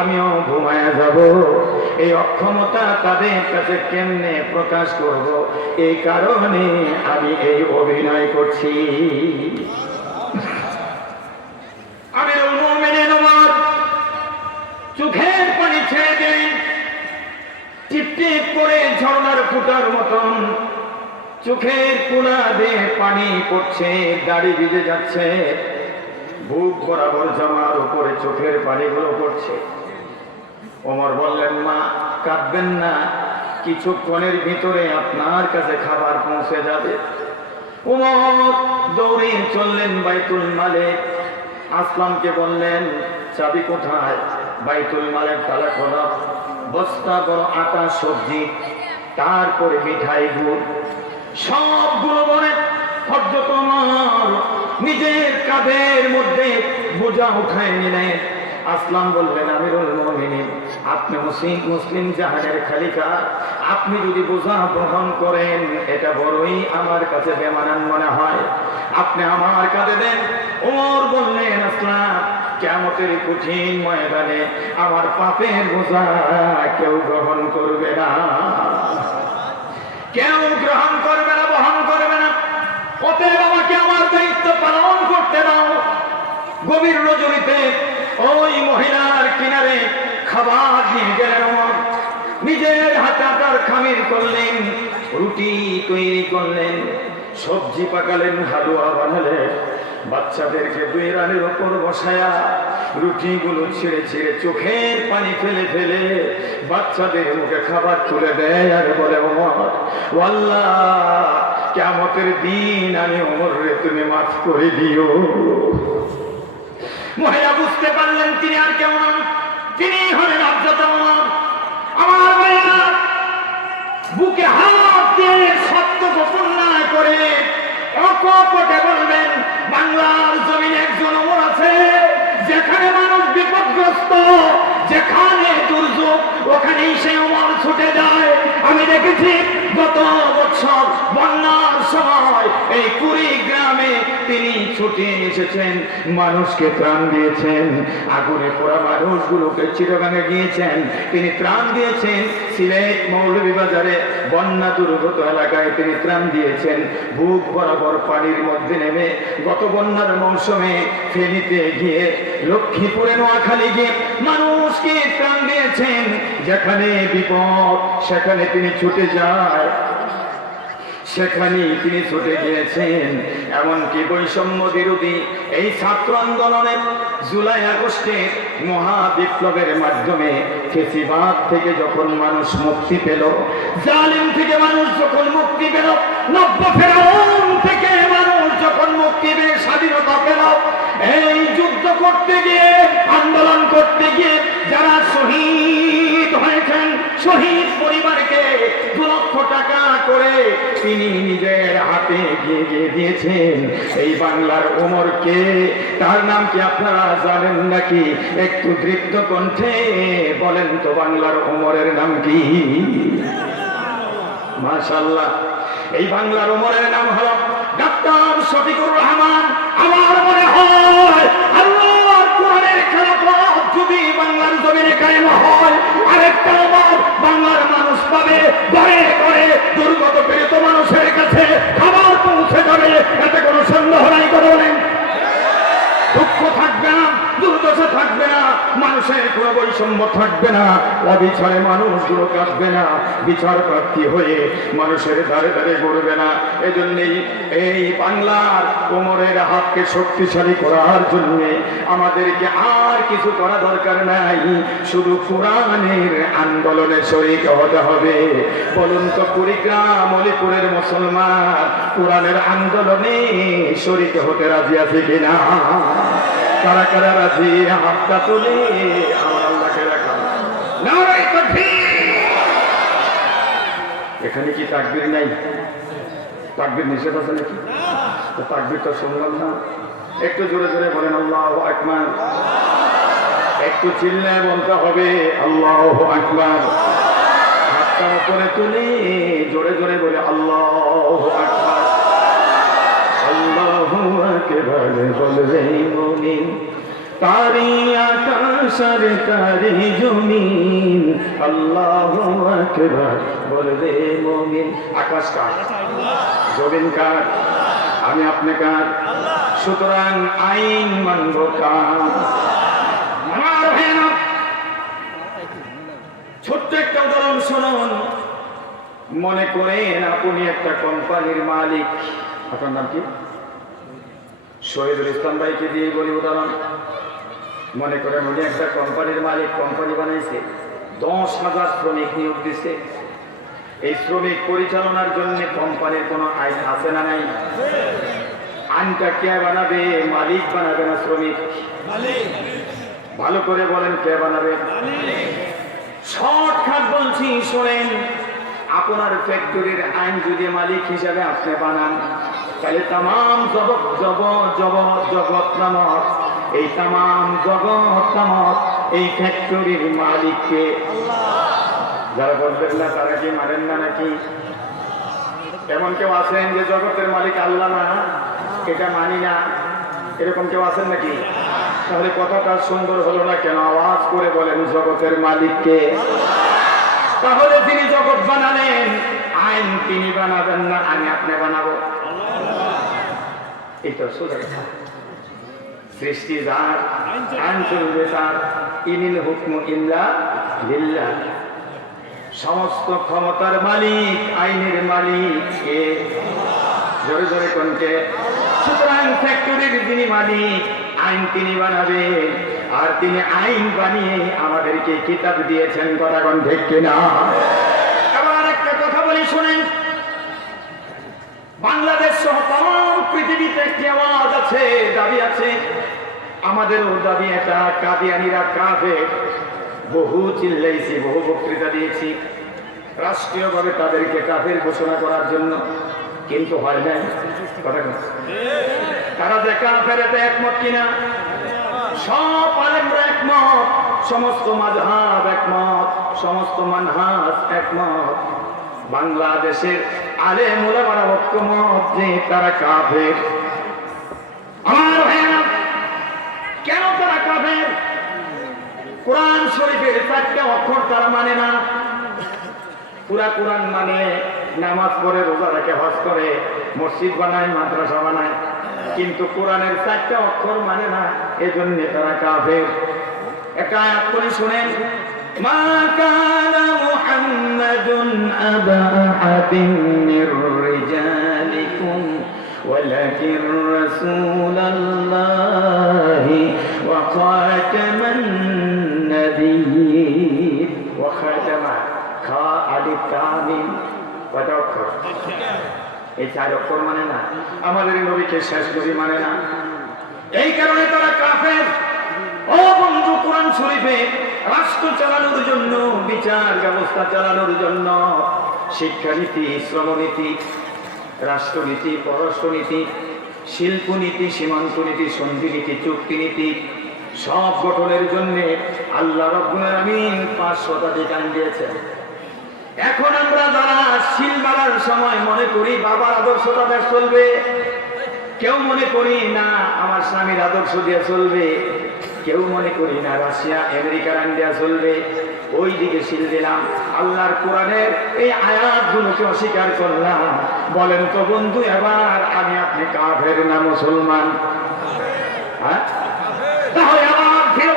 আমিও ঘুমায়া যাব। এই অক্ষমতা তাদের কাছে কেমনে প্রকাশ করব? এই কারণে আমি এই অভিনয় করছি। আমিরুল মুমিনিন ওমর চোখের পানি ছেড়ে দেন, টিপটিপ করে ঝর্ণার ফুটার মতন চোখের কোনা দিয়ে পানি পড়ছে, দাড়ি ভিজে যাচ্ছে, বুক বরাবর জামার উপরে চোখের পানিগুলো পড়ছে। ওমর বললেন, মা কাঁদবেন না, কিছুক্ষণের ভিতরে আপনার কাছে খাবার পৌঁছে যাবে। ওমর দৌড়ে চললেন বাইতুল মালে। আসলামকে বললেন, চাবি কোথায়? বাইতুল মালের তালা খোলা, বস্তা বড় আটা, সবজি, তারপরে মিঠাই, গুড়, সবগুলো বলে হযরত ওমর নিজের কাঁধের মধ্যে বোঝা উঠায় নিলেন। আসলাম বললেন, আমিরুল মুমিনিন, আপনি মুসলিম জাহানের খলিফা, আপনি যদি বোঝা বহন করেন এটা বড়ই আমার কাছে বেমানান মনে হয়, আপনি আমার কাঁধে দেন। ওমর বললেন, আসলাম, কিয়ামতের কঠিন ময়দানে আমার পাপের বোঝা কেউ গ্রহণ করবে না, কেউ গ্রহণ করবে না, বহন করবে না। অতএব আমাকে আমার দায়িত্ব পালন করতে দাও। গভীর রজনীতে ওই মহিলার কিনারে খাবার নিয়ে গেলেন ওমর। নিজের হাতে আটার খামির করলেন, রুটি তৈরি করলেন, সবজি পাকালেন, হালুয়া বানালেন। বাচ্চাদেরকে 2 রানের ওপর বসায়া রুটিগুলো ছিঁড়ে ছিঁড়ে চোখের পানি ফেলে ফেলে বাচ্চাদের মুখে খাবার তুলে দেয় আর বলে, ওমর, ও আল্লাহ, কিয়ামতের দিন আমি ওমরে তুমি মাফ করে দিও। মহিলা বুঝতে পারলেন তিনি আর কেউ নন, তিনি হলেন হযরত ওমর। আমার ভাইরা, বুকে হাত দিয়ে সত্য গোপন না করে অকপটে বলবেন, বাংলার জমিনে একজন ওমর আছে, যেখানে মানুষ বিপদগ্রস্ত, যেখানে দুর্যোগ, ওখানেই সে ওমর ছুটে যায়। আমি দেখেছি গত বছর বন্যার সময় এই কুড়িগ্রামে তিনি ছুটে এসেছেন, মানুষকে ত্রাণ দিয়েছেন। আগুনে পোড়া মানুষগুলোকে চিরগাঙে গিয়েছেন, তিনি ত্রাণ দিয়েছেন। সিলেট মৌলভীবাজারে বন্যা দুর্গত এলাকায় তিনি ত্রাণ দিয়েছেন। বুক বরাবর পানির মধ্যে নেমে গত বন্যার মৌসুমে ফেনীতে গিয়ে, লক্ষ্মীপুরে, নোয়াখালী গিয়ে মানুষকে ত্রাণ দিয়েছেন। যেখানে বিপদ সেখানে তিনি ছুটে যায়, সেখানেই তিনি ছুটে গিয়েছেন। এমনকি বৈষম্য বিরোধী এই ছাত্র আন্দোলনে জুলাই আগস্টের মহা বিপ্লবের মাধ্যমে ফেসিবাদ থেকে যখন মানুষ মুক্তি পেল, জালিম থেকে মানুষ যখন মুক্তি পেল, নব্য ফেরাউন থেকে মানুষ যখন মুক্তি পেয়ে স্বাধীনতা পেল, এই যুদ্ধ করতে গিয়ে, আন্দোলন করতে গিয়ে যারা শহীদ হয়েছেন, শহীদ পরিবারকে 2 লক্ষ টাকা করে তিনি নিজের হাতে গিয়ে দিয়েছেন। এই বাংলার ওমরকে, তার নাম কি আপনারা জানেন নাকি? একটু দৃপ্ত কণ্ঠে বলেন তো, বাংলার ওমরের নাম কি? মাশাআল্লাহ, এই বাংলার ওমরের নাম হলো ডাক্তার শফিকুর রহমান। আমার মনে হয় আল্লাহর কোরআনের খেলাফত যদি বাংলার জমিনে কায়েম হয়, আরেকটা ওমর বাংলার মানুষ পাবে, ঘরে ঘরে দুর্গত পীড়িত মানুষের কাছে খাবার পৌঁছে যাবে, এতে কোনো সন্দেহ নাই। কথা বলেন, দুঃখ থাকবে না, দুর্দশা বসে থাকবে না, মানুষের কোনো বৈষম্য থাকবে না, অবিচারে মানুষগুলো কাঁদবে না, বিচার প্রার্থী হয়ে মানুষের দ্বারে দ্বারে গড়বে না। এজন্যই এই বাংলার কোমরের হাতকে শক্তিশালী করার জন্য আমাদেরকে আর কিছু করা দরকার নাই, শুধু কোরআনের আন্দোলনে শরীক হতে হবে। বলুন তো কুড়িগ্রাম অলিপুরের মুসলমান কোরআনের আন্দোলনে শরীক হতে রাজি আছে কিনা? কারা কারা রাজি? হাতটা তুলে আমার আল্লাহকে রাখা। নারে তাকবীর! এখানে কি তাকবীর নাই? তাকবীর নিষেধ আছে নাকি? তো তাকবীর তো শুনলাম না। একটু জোরে জোরে বলেন আল্লাহু আকবার। একটু চিল্লায় বলতে হবে আল্লাহু আকবার। হাতটা উপরে তুলে জোরে জোরে বলে আল্লাহু আকবার। আল্লাহু আকবার বলবে মুমিন, তারি আকাশ আর তারি জমিন। আল্লাহু আকবার বলবে মুমিন। আকাশ কার? জমিন কার? আমি আপনি কার? সুতরাং আইন মানব কার? আমার ভাইরা, ছোট্ট একটা উদাহরণ শুনুন। মনে করেন আপনি একটা কোম্পানির মালিক। আপনার নাম কি? শহীদুল ইসলাম ভাইকে দিয়ে বলি উদাহরণ। মনে করেন উনি একটা কোম্পানির মালিক, কোম্পানি বানাইছে, 10,000 শ্রমিক নিয়োগ দিছে। এই শ্রমিক পরিচালনার জন্য কোম্পানির কোনো আইন আছে না নাই? আইনটা কে বানাবে? মালিক বানাবে না শ্রমিক? ভালো করে বলেন, কে বানাবে? শর্টকাট বলছি শোনেন, আপনার ফ্যাক্টরির আইন যদি মালিক হিসাবে আপনি বানান, তাহলে তামাম জগৎ নামক এই তামাম জগৎ নামক এই ফ্যাক্টরির মালিককে। যারা বলবেন না তারা কি মানেন না নাকি? এমন কেউ আছেন যে জগতের মালিক আল্লাহ না, এটা মানি না, এরকম কেউ আছেন নাকি? তাহলে কথাটা সুন্দর হলো না কেন? আওয়াজ করে বলেন জগতের মালিককে। তাহলে তিনি জগৎ বানালেন, আইন তিনি বানাবেন না, আমি আপনি বানাবো? এই তো সোজা কথা। সৃষ্টি যার, আইন চলবে তার। ইনিল হুকমু ইল্লা লিল্লাহ। সমস্ত ক্ষমতার মালিক, আইনের মালিক কে? জোরে জোরে কোনকে? সুতরাং ফ্যাক্টরির যিনি মালিক, আইন তিনি বানাবেন, আর তিনি আইন বানিয়ে আমাদেরকে কিতাব দিয়েছেন। কথা কোন ঠিক কিনা? আবার একটা কথা বলি শুনেন, বাংলাদেশ সহ তাম পৃথিবীতে একটি আওয়াজ আছে, দাবি আছে। আমাদেরও দাবি এটা, কাদিয়ানীরা কাফের। বহু চিল্লাইছি, বহু বক্তৃতা দিয়েছি রাষ্ট্রীয়ভাবে তাদেরকে কাফের ঘোষণা করার জন্য, কিন্তু হয় নাই। কথা তারা যে কাফের এতে একমত কিনা? সব আলেমরা একমত, সমস্ত মাযহাব একমত, সমস্ত মানহাজ একমত। বাংলাদেশের আলেম ওলামারা ঐক্যমত যে তারা কাফের। আমার ভাইরা, কেন তারা কাফের? কোরআন শরীফের 4টা অক্ষর তারা মানে না। পুরা কোরআন মানে, নামাজ পড়ে, রোজা রাখে, হজ করে, মসজিদ বানায়, মাদ্রাসা বানায়, কিন্তু কোরআনের 4টা অক্ষর মানে না। এজন্য তারা কাফের। একটা আয়াত করে শুনেন, মা কানা মুহাম্মাদুন আবা আহাদিন মির রিজালিকুম ওয়ালাকিন রাসূলুল্লাহি ওয়া খাতামান নাবিয়্যিন। ওয়া খাতামা, খা আলিফ তা মিম, কত অক্ষর? এই 4 অক্ষর মানে না। আমাদের নবীকে শেষ নবী মানে না। এই কারণে তারা কাফের। ও বন্ধু, কোরআন শরীফে রাষ্ট্র চালানোর জন্য, বিচার ব্যবস্থা চালানোর জন্য শিক্ষানীতি, শ্রমনীতি, রাষ্ট্রনীতি, পররাষ্ট্রনীতি, শিল্পনীতি, সীমান্ত নীতি, সন্ধিনীতি, চুক্তিনীতি সব গঠনের জন্য আল্লাহ রাব্বুল আলামিন 5 শতাধিক আইন দিয়েছেন। এখন আমরা যারা শিল মারার সময় মনে করি বাবার আদর্শটা বেশ চলবে, কেউ মনে করি না আমার স্বামীর আদর্শ দিয়ে চলবে, কেউ মনে করি না রাশিয়া আমেরিকার আইন দেওয়া চলবে, ওই দিকে শিল দিলাম। আল্লাহর কোরআনের এই আয়াতগুলোকে অস্বীকার করলাম। বলেন তো বন্ধু, এবার আমি আপনি কাফের না মুসলমান? হ্যাঁ, তাহলে আবার ফিরে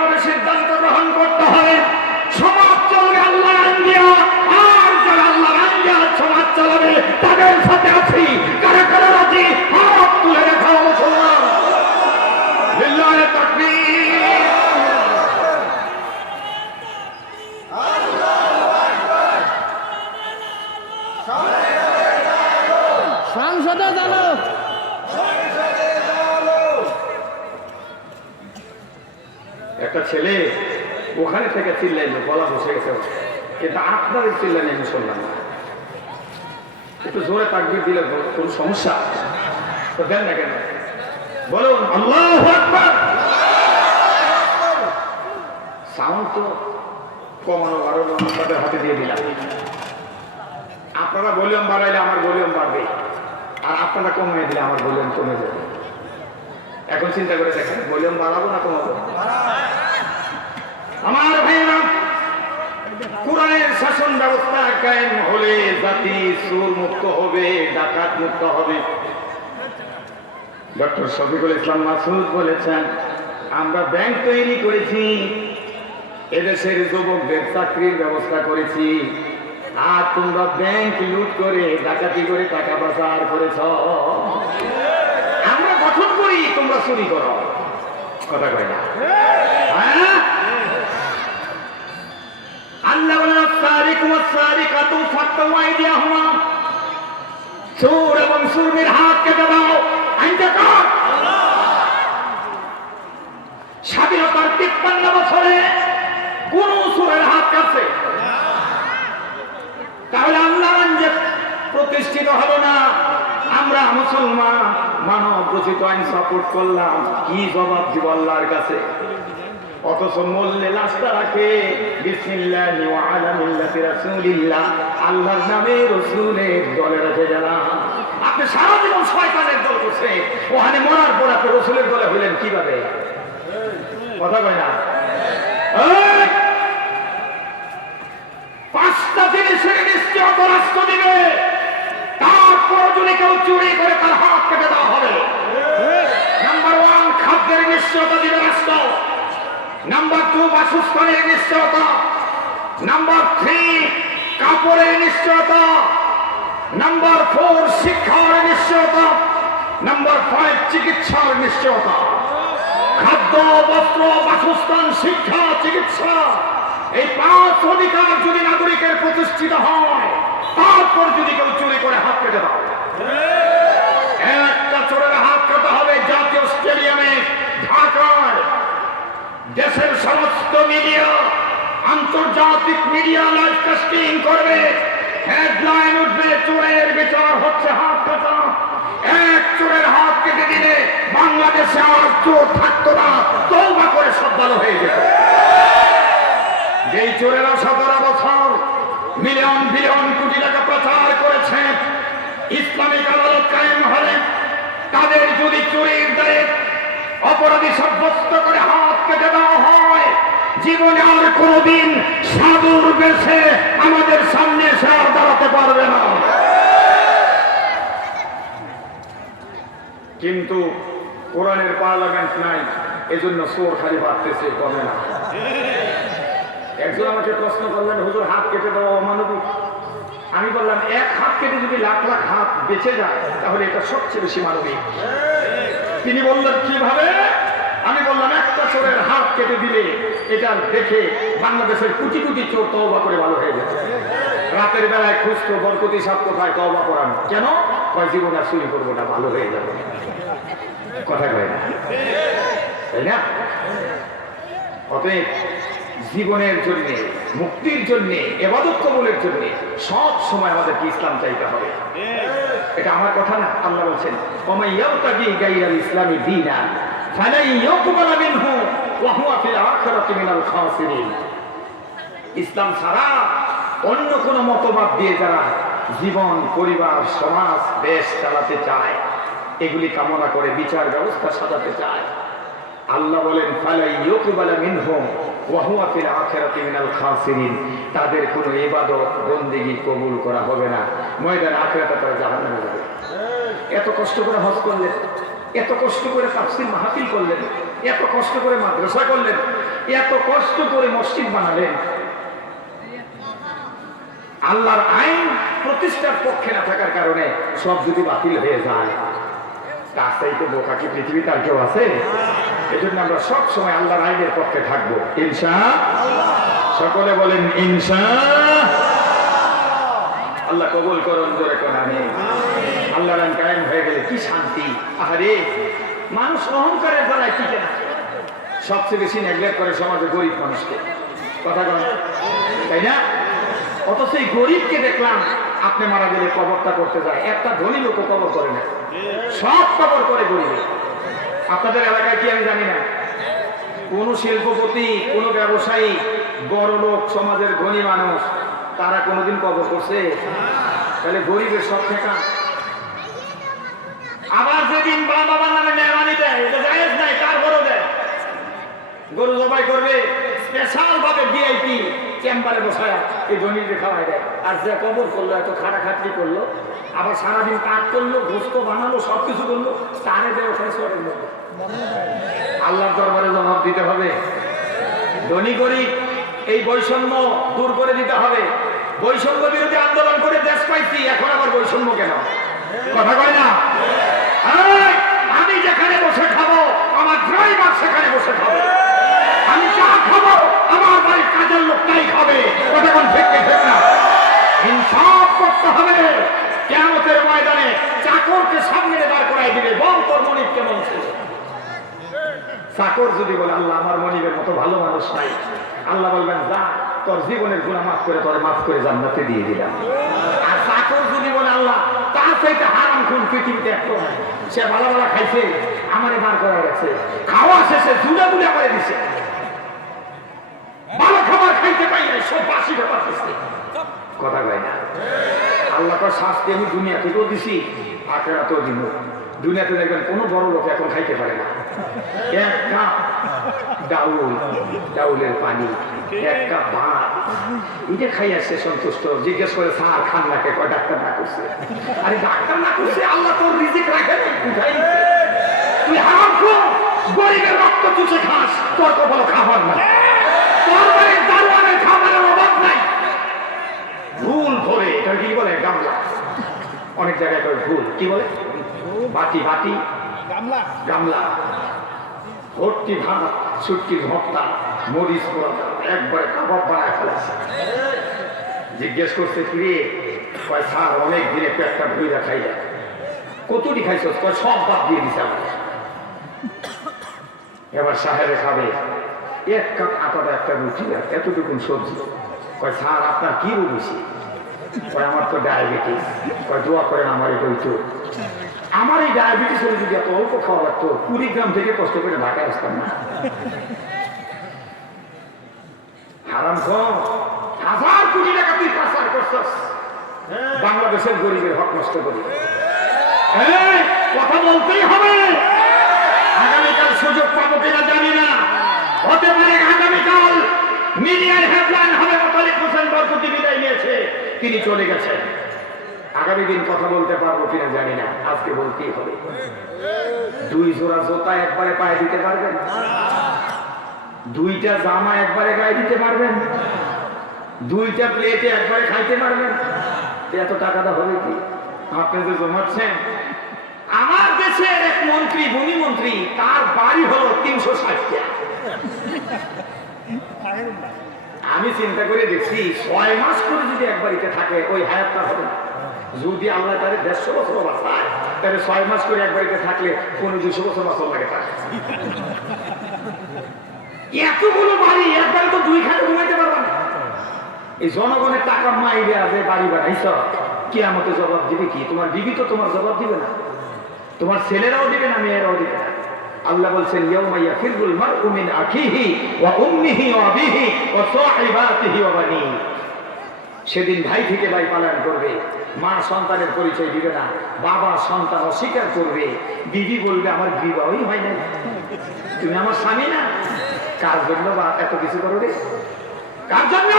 একটা ছেলে ওখানে থেকে চিল্লাইল, গলা বসে গেছে, কিন্তু আপনাদের চিল্লানি আমি শুনলাম না। একটু জোরে তাকবীর দিলে কোন সমস্যা তো দেন না কেন? বলুন আল্লাহু আকবার। সাউন্ড তো কমানো বাড়ানো আপনাদের হাতে দিয়ে দিলাম। আপনারা ভলিউম বাড়াইলে আমার ভলিউম বাড়বে, আর আপনারা কমিয়ে দিলে আমার ভলিউম কমে যাবে। এখন চিন্তা করে দেখেন, ভলিউম বাড়াবো না কমাবো? আমার ভাইরা, কোরআনের শাসন ব্যবস্থা কায়েম হলে জাতি সুর মুক্ত হবে, ডাকাত মুক্ত হবে। ডক্টর শফিকুল ইসলাম মাসুদ বলেছেন, আমরা ব্যাংক তৈরি করেছি, এদেশের যুবকদের চাকরির ব্যবস্থা করেছি, আর তোমরা ব্যাংক লুট করে ডাকাতি করে টাকা পাচার করেছ। আমরা গঠন করি, তোমরা চুরি করো। কথা কয় না? আল্লাহ বলেন, সারিকু ওয়াস-সারিকাতু ফাকতাউ আইদিয়াহুমা, চোর এবং চোরের হাত কেটে দাও। আইনটা কার? স্বাধীনতার ৫৩ বছরে কোন চোরের হাত কাটছে? তাহলে আল্লাহর আইন যে প্রতিষ্ঠিত হলো না, আমরা মুসলমান মানব রচিত আইন সাপোর্ট করলাম, কি জবাব দিব আল্লাহর কাছে? অথচ মল্লে লাশটা রাখে বিসমিল্লাহি ওয়া আলা মিল্লাতি রাসূলিল্লাহ, আল্লাহর নামে রাসূলের দলে রাখে যারা। আপনি সারা জীবন শয়তানের দল করছে, ওখানে মরার পর আপনি রাসূলের দলে হলেন কিভাবে? কথা কয় না? পাঁচটা জিনিসের নিশ্চয়তা রাষ্ট্র দিবে, তারপর যদি কেউ চুরি করে তার হাত কেটে দেওয়া হবে। নাম্বার 1, খাদ্যের নিশ্চয়তা দিবে রাষ্ট্র। নাম্বার 2, বাসস্থানের নিশ্চয়তা। নাম্বার 3, কাপড়ের নিশ্চয়তা। নাম্বার 4, শিক্ষার নিশ্চয়তা। নাম্বার 5, চিকিৎসার নিশ্চয়তা। খাদ্য, বস্ত্র, বাসস্থান, শিক্ষা, চিকিৎসা, এই 5 অধিকার যদি নাগরিকের প্রতিষ্ঠিত হয়, তারপর যদি কেউ চুরি করে হাত কেটে দাও। একটা চোরের হাত কাটা হবে জাতীয় স্টেডিয়ামে ঢাকায়। দেশের সমস্ত মিডিয়া, আন্তর্জাতিক মিডিয়া লাইভ কাস্টিং করবে, হেডলাইন উঠবে, চোরের বিচার হচ্ছে হাত কাটা। এক চোরের হাত কেটে দিলে বাংলাদেশে আর চোর থাকতো না, তওবা করে সব ভালো হয়ে যেত। যেই চোরেরা 17 বছর মিলিয়ন বিলিয়ন কোটি টাকা পাচার করেছে, ইসলামিক আদালত কায়েম হলে তাদের যদি চুরির দায়ে অপরাধী সাব্যস্ত করে হাত কেটে দেওয়া হয়, জীবনে আর কোনদিন সাধুর বেশে আমাদের সামনে এসে আর দাঁড়াতে পারবে না। কিন্তু কোরআনের পার্লামেন্ট নাই, এজন্য চোর খালি বাড়তেছে, কমে না। একজন আমাকে প্রশ্ন করলেন, হুজুর হাত কেটে দেওয়া অমানবিক। আমি বললাম, এক হাত কেটে যদি লাখ লাখ হাত বেঁচে যায় তাহলে এটা সবচেয়ে বেশি মানবিক। তিনি বললেন কিভাবে? আমি বললাম, একটা চোরের হাত কেটে দিলে এটা দেখে বাংলাদেশের কোটি কোটি চোর তওবা করে ভালো হয়ে যাবে। রাতের বেলায় খুঁজতো বরকতি সাহেব কোথায়, তওবা করান কেন? কয় জীবন আর চুরি করবো না, ভালো হয়ে যাবে। কথা কয় না, তাই না? অতএব জীবনের জন্য, মুক্তির জন্য, ইবাদত কবুলের জন্য সব সময় আমাদেরকে ইসলাম চাইতে হবে। এটা আমার কথা না, আল্লাহ বলছেন, ওমাই ইয়াবতাগি গায়রাল ইসলামি দীনান ফালাই ইউকবালা মিনহু ওয়া হুয়া ফিল আখিরাতি মিনাল খাসিরিন। ইসলাম ছাড়া অন্য কোন মতবাদ দিয়ে যারা জীবন, পরিবার, সমাজ, দেশ চালাতে চায়, এগুলি কামনা করে বিচার ব্যবস্থা সাজাতে চায়, আল্লাহ বলেন ফালাই ইউকবালা মিনহু ওয়া হুয়া ফিল আখিরাতি মিনাল খাসিরিন, তাদের কোনো ইবাদত বন্দেগী কবুল করা হবে না, ময়দানে আখিরাতে তারা জাহান্নামে যাবে। এত কষ্ট করে হজ করলেন, এত কষ্ট করে তাফসীর মাহফিল করলেন, এত কষ্ট করে মাদ্রাসা করলেন, এত কষ্ট করে মসজিদ বানালেন, আল্লাহর আইন প্রতিষ্ঠার পক্ষে না থাকার কারণে সব যদি বাতিল হয়ে যায়, তার চাইতে বোকা কি পৃথিবীতে আর কেউ আছে? এজন্য আমরা সব সময় আল্লাহর আইনের পক্ষে থাকবো, ইনশাআল্লাহ। সকলে বলেন ইনশাআল্লাহ। আল্লাহ কবুল করুন, জোরে কোন আমিন। আল্লাহর আইন কায়েম হয়ে গেলে কি শান্তি! আহারে, মানুষ অহংকারের দ্বারাই টিকে না, সবচেয়ে বেশি নেগলেক্ট করে সমাজে গরিব মানুষকে, কথা বলেন তাই না? অথচ এই গরিবকে দেখলাম আপনি মারা গেলে কবরটা করতে যায়, একটা ধনী লোক কবর করে না, সব কবর করে গরিবে। আপনাদের এলাকায় কি আমি জানি না, কোন শিল্পপতি, কোন ব্যবসায়ী, বড় লোক, সমাজের ধনী মানুষ তারা কোনোদিন কবর করছে? তাহলে গরিবের সব ঠেকা। আবার যেদিন বাবার নামে মেহমানি দেয়, এটা জায়েজ নাই, তারপরও দেয়। গরু জবাই করবে, স্পেশাল ভাবে ভিআইপি চেম্বারে বসায় এই ধনীকে খাওয়াই দেয়। আর যে কবর করলো, এত খাটাখাটনি করলো, আবার সারাদিন কাজ করলো, গোস্ত বানালো, সবকিছু করলো, তারে দেয় ওখানে সরের মধ্যে। আল্লাহর দরবারে জবাব দিতে হবে। ধনী গরিব এই বৈষম্য দূর করে দিতে হবে। বৈষম্য বিরোধী আন্দোলন করে দেশ পাইছি, এখন আবার বৈষম্য কেন? কথা কয় না? আমি যেখানে বসে খাবো আমার ড্রাইভার সেখানে বসে খাবে, আমি চা খাবো আমার বাড়ির কাজের লোক তাই খাবে। কথা কোন ঠিক না? ইনসাফ করতে হবে। কিয়ামতের ময়দানে চাকরকে সামনে দাঁড় করাই দিবে, বল তোর মনিব কেমন ছিল? চাকর যদি বলে আল্লাহ আমার মনিবের মতো ভালো মানুষ নাই, আল্লাহ বলবেন যা তোর জীবনের গুনাহ মাফ করে তোরে মাফ করে জান্নাতে দিয়ে দিলাম। আর চাকর যদি বলে আল্লাহ তার চাইতে হারাম খুন পৃথিবীতে একটু নাই, সে ভালো ভালো খাইছে আমারে বার করে গেছে, খাওয়া শেষে জুড়ে বুড়ে করে দিছে, ভালো খাবার খাইতে পাই নাই, সব বাসি খাবার খাইছে। কথা কয় না? আল্লাহ তো শাস্তি আমি দুনিয়া থেকেও দিছি, আখিরাতেও দিব। দুনিয়াতে দেখবেন কোনো বড় লোক এখন খাইতে পারে না, এক কাপ ডাউল, ডাউলের পানি, এক কাপ ভাত, এটা খাইয়া সে সন্তুষ্ট। জিজ্ঞেস করে স্যার খান নাকে? কয় ডাক্তার না করছে। আরে ডাক্তার না করছে, আল্লাহ তোর রিজিক রাখে উঠাই দিচ্ছে। তুই হারাম খো, গরিবের রক্ত চুষে খাস, তোর তো বলো খাবার না, তোর বাড়ির দারোয়ানের খাবারের অভাব নাই। ভুল ভরে এটা কি বলে গামলা, অনেক জায়গায় ভুল কি বলে বাটি, বাটি গামলা, গামলা ভর্তি ভাত, শুটকির ভর্তা, মরিচ পোড়া, একবারে কাবাব বানায় ফেলেছে। জিজ্ঞেস করছে ফিরে, কয় স্যার অনেক দিনে পেটটা ভুইরা খাই যায়। কতটি খাইছ? কয় সব বাদ দিয়ে দিছে আমার। এবার সাহেবে খাবে, এক কাপ আটাটা একটা রুটি আর এতটুকুন সবজি। কয় স্যার আপনার কি রোগ হয়েছে? কয় আমার তো ডায়াবেটিস। কয় দোয়া করেন আমার এটা হইতো। আমার এই ডায়াবেটিস হলে যদি এত অল্প খাওয়া লাগতো, কুড়িগ্রাম থেকে কষ্ট করে ঢাকায় আসতাম না। হারাম খাও, 1000 কোটি টাকা তুই পাচার করছস, বাংলাদেশের গরিবের হক নষ্ট করি। কথা বলতেই হবে। আগামীকাল সুযোগ পাবো কিনা জানি না, হতে পারে আগামীকাল মিডিয়ার হেডলাইন হবে মোতালিব হোসেন বরকতি বিদায় নিয়েছে, তিনি চলে গেছেন। আগামী দিন কথা বলতে পারবো কিনা জানি না, আজকে বলতেই হবে। 2 জোড়া জুতা একবারে পায়ে দিতে পারবেন? 2টা জামা একবারে গায়ে দিতে পারবেন? 2টা প্লেটে একবারে খাইতে পারবেন? এত টাকাটা হবে কি? আপনি যে জমাচ্ছেন। আমার দেশের এক মন্ত্রী, ভূমি মন্ত্রী, তার বাড়ি হলো 360টা। আমি চিন্তা করে দেখছি 6 মাস করে যদি এক বাড়িতে থাকে ওই হায়াতটা হবে না। যদি আল্লাহ তার 150 বছর বাঁচায়, তাহলে 6 মাস করে এক বাড়িতে থাকলে 200 বছর বাঁচন লাগে থাকে। এতগুলো বাড়ি একবারে তো 2 খাটে ঘুমাইতে পারবে না। এই জনগণের টাকা মাইরে আছে বাড়ি বানাইছ, কিয়ামতে জবাব দিবে কি? তোমার বিবি তো তোমার জবাব দিবে না, তোমার ছেলেরাও দিবে না, মেয়েরাও দিবে না। আল্লাহ বলছেন ইয়াউমা ইয়াফিরুল মারউ মিন আখিহি ওয়া উম্মিহি ওয়া আবিহি ওয়া সাহিবাতিহি ওয়া বানিহি। সেদিন ভাই থেকে ভাই পালন করবে, মা সন্তানের পরিচয় দিবে না, বাবা সন্তান অস্বীকার করবে, বিবি বলবে আমার বিবাহই হয় না, তুমি আমার স্বামী না। কার জন্য বা এত কিছু করবে? কার জন্য?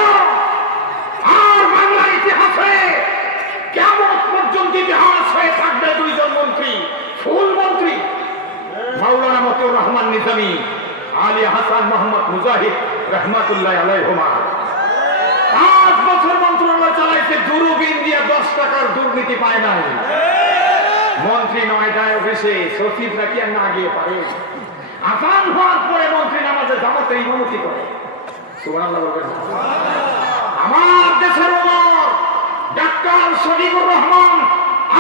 আর বাংলার ইতিহাসে কিয়ামত পর্যন্ত ইতিহাস হয়ে থাকবে 2 জন মন্ত্রী, ফুল মন্ত্রী, মাওলানা মতিউর রহমান নিজামী, আলী হাসান মোহাম্মদ মুজাহিদ রহমাতুল্লাহ আলাইহিমা। 5 বছর মন্ত্রণালয় চালাইছে, দুরুবিন দিয়ে 10 টাকার দুর্নীতি পায় নাই। মন্ত্রী নয়টায় অফিসে, সচিবরা কি আর না গিয়ে পারে? আজান হওয়ার পরে মন্ত্রী নামাজে জামাতে ইমামতি করে। সুবহানাল্লাহ বলবেন। আমার দেশের ওমর ডাক্তার শফিকুর রহমান,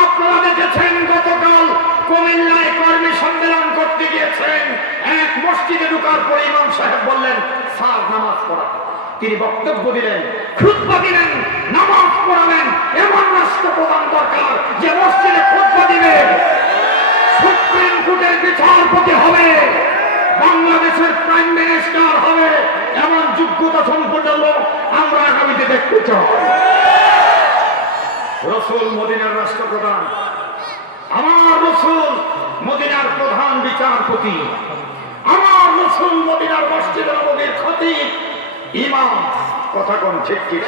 আপনারা দেখেছেন গতকাল কুমিল্লায় কর্মী সম্মেলন করতে করতে গিয়েছেন। এক মসজিদে ঢোকার পরে ইমাম সাহেব বললেন স্যার নামাজ পড়া। তিনি বক্তব্য দিলেন, খুতবা দিলেন, নামাজ পড়াবেন। এমন রাষ্ট্রপ্রধান দরকার যে মসজিদে খুতবা দিবে, সুপ্রিম কোর্টের বিচারপতি হবে, বাংলাদেশের প্রাইম মিনিস্টার হবে। এমন যোগ্যতা সম্পন্ন লোক আমরা আগামীতে দেখতে চাই। রসুল মদিনার রাষ্ট্রপ্রধান, আমার রসুল মদিনার প্রধান বিচারপতি, আমার রসুল মদিনার মসজিদ নববীর খতিব, ইমাম। কথা কোন ঠিক ঠিক?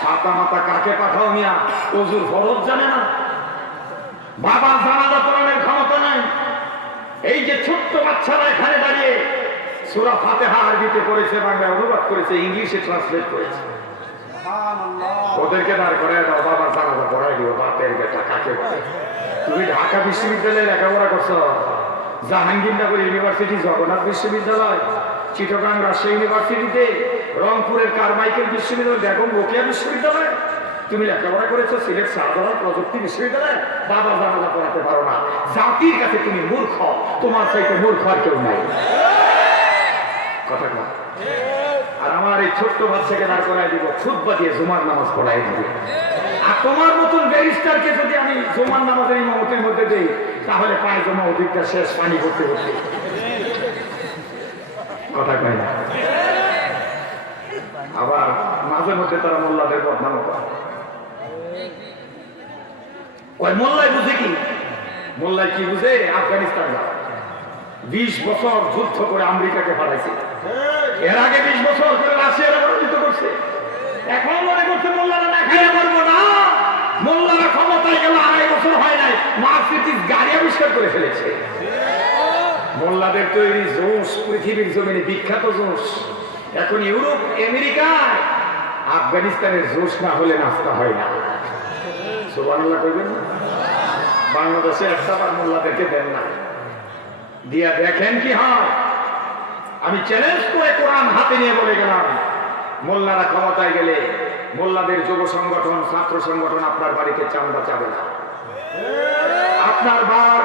ছাতা মাতা কাকে পাঠাও মিয়া? ওযুর ফরজ জানে না, বাবা জানাজা পড়ানোর ক্ষমতা নাই। এই যে ছোট্ট বাচ্চারা এখানে দাঁড়িয়ে সূরা ফাতিহা আরবিতে পড়েছে, বাংলা অনুবাদ করেছে, ইংলিশে ট্রান্সলেট করেছে। ওদেরকে দাঁড় করে দাও, বাবা জানাজা পড়াই দিও। বাপের বেটা কাকে বলে? তুমি ঢাকা বিশ্ববিদ্যালয়ে লেখাপড়া করছো, জাহাঙ্গীরনগর ইউনিভার্সিটি, জগন্নাথ বিশ্ববিদ্যালয়, চিটাগাং রাজশাহী ইউনিভার্সিটিতে, রংপুরের কারমাইকেল বিশ্ববিদ্যালয়, বেগম রোকেয়া বিশ্ববিদ্যালয় তুমি লেখাপড়া করেছো, সিলেট শাহজালাল প্রযুক্তি বিশ্ববিদ্যালয়। বাবা জানাজা পড়াতে পারো না। জাতির কাছে তুমি মূর্খ, তোমার চাইতে মূর্খ আর কেউ নাই। কথা কয়। আর আমার এই ছোট্ট বাচ্চাকে দাঁড় করাই দিব, খুতবা দিয়ে জুমার নামাজ পড়াই দিব। আর তোমার মতন ব্যারিস্টারকে যদি আমি জুমার নামাজের ইমামতির মধ্যে দেই, তাহলে পায় জমা অধিকটা শেষ পানি করতে করতে। কথা কয় না। আবার মাঝে মধ্যে তারা মোল্লাদের বদনাম করে। মোল্লাই বুঝে কি? মোল্লাই কি বুঝে? আফগানিস্তান যাওয়া। 20 বছর যুদ্ধ করে আমেরিকাকে পাঠাইছে। এর আগে 20 বছর করে রাশিয়ার পরাজিত করছে। এখন মনে করছে মোল্লারা না খেয়ে পারবো না। মোল্লারা ক্ষমতায় গেল 2.5 বছর হয় নাই, মার্সিডিজ গাড়ি আবিষ্কার করে ফেলেছে। মোল্লাদের তৈরি জোশ পৃথিবীর জমিনে বিখ্যাত জোশ। এখন ইউরোপ আমেরিকায় আফগানিস্তানের জোশ না হলে নাস্তা হয় না। সুবহানাল্লাহ কইবেন না? বাংলাদেশে একটা বার মোল্লাদেরকে দেন না, দিয়া দেখেন কি হয়। আমি চ্যালেঞ্জ করে কোরআন হাতে নিয়ে বলে গেলাম, মোল্লারা ক্ষমতায় গেলে মোল্লাদের যুব সংগঠন, ছাত্র সংগঠন আপনার বাড়িতে চাঁদা চাবে না। আপনার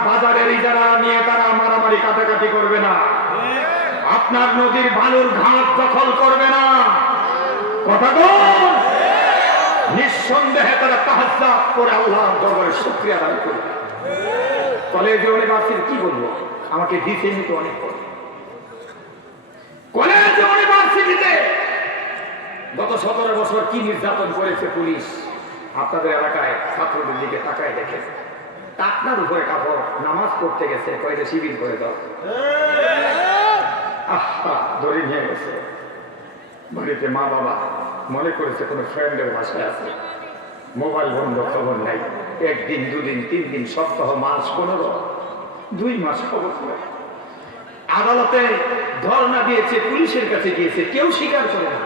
বাজারের ইজারা নিয়ে তারা মারামারি কাটাকাটি করবে না। আপনার নদীর বালুর ঘাট দখল করবে না। কথা বল। নিঃসন্দেহে তারা তাহাজ্জুদ করে আল্লাহর দরবারে শুকরিয়া আদায় করবে। কলেজ ইউনিভার্সিটি কি বলবো, আমাকে দিতেনি তো অনেক পড়ে। কলেজ ইউনিভার্সিটিতে গত 17 বছর কি নির্যাতন করেছে পুলিশ, আপনাদের এলাকায় ছাত্রদের দিকে তাকায় দেখে। টাকনার উপরে কাপড়, নামাজ পড়তে গেছে, কয়েকটা শিবির করে দাও। আহা, ধরে নিয়ে গেছে। বাড়িতে মা বাবা মনে করেছে কোনো ফ্রেন্ডের বাসায় আছে, মোবাইল বন্ধ, খবর নাই। 1 দিন 2 দিন 3 দিন, সপ্তাহ, মাস, 15, 2 মাস খবর নাই। আদালতে ধর্ণা দিয়েছে, পুলিশের কাছে গিয়েছে, কেউ স্বীকার করে না।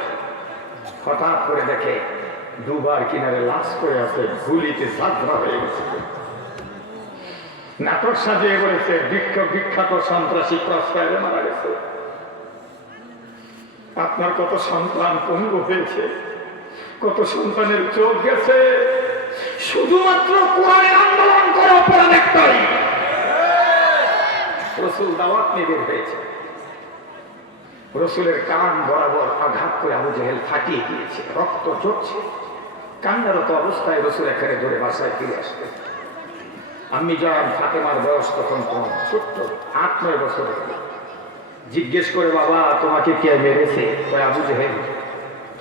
হঠাৎ করে দেখে ডুবার কিনারে লাশ করে আছে, গুলিতে যাত্রা হয়ে গেছে। নাটক সাজিয়ে বলেছে বিখ্যাত সন্ত্রাসী প্রস্তাবে মারা গেছে। আপনার কত সন্তান পঙ্গু হয়েছে, কত সন্তানের চোখ গেছে, শুধুমাত্র কোরআনের আন্দোলন করে অপরাধ একটাই। রসুল দাওয়াত নিয়ে বের হয়েছে, রসুলের কান বরাবর আঘাত করে আবু জেহেল ফাটিয়ে দিয়েছে, রক্ত ঝরছে। কান্নারত অবস্থায় রসুল এখানে ধরে বাসায় ফিরে আসবে। আম্মি জান ফাতেমার বয়স তখন কম, ছোট্ট, 8-9 বছর। জিজ্ঞেস করে, বাবা তোমাকে কে মেরেছে? আবু জেহেল।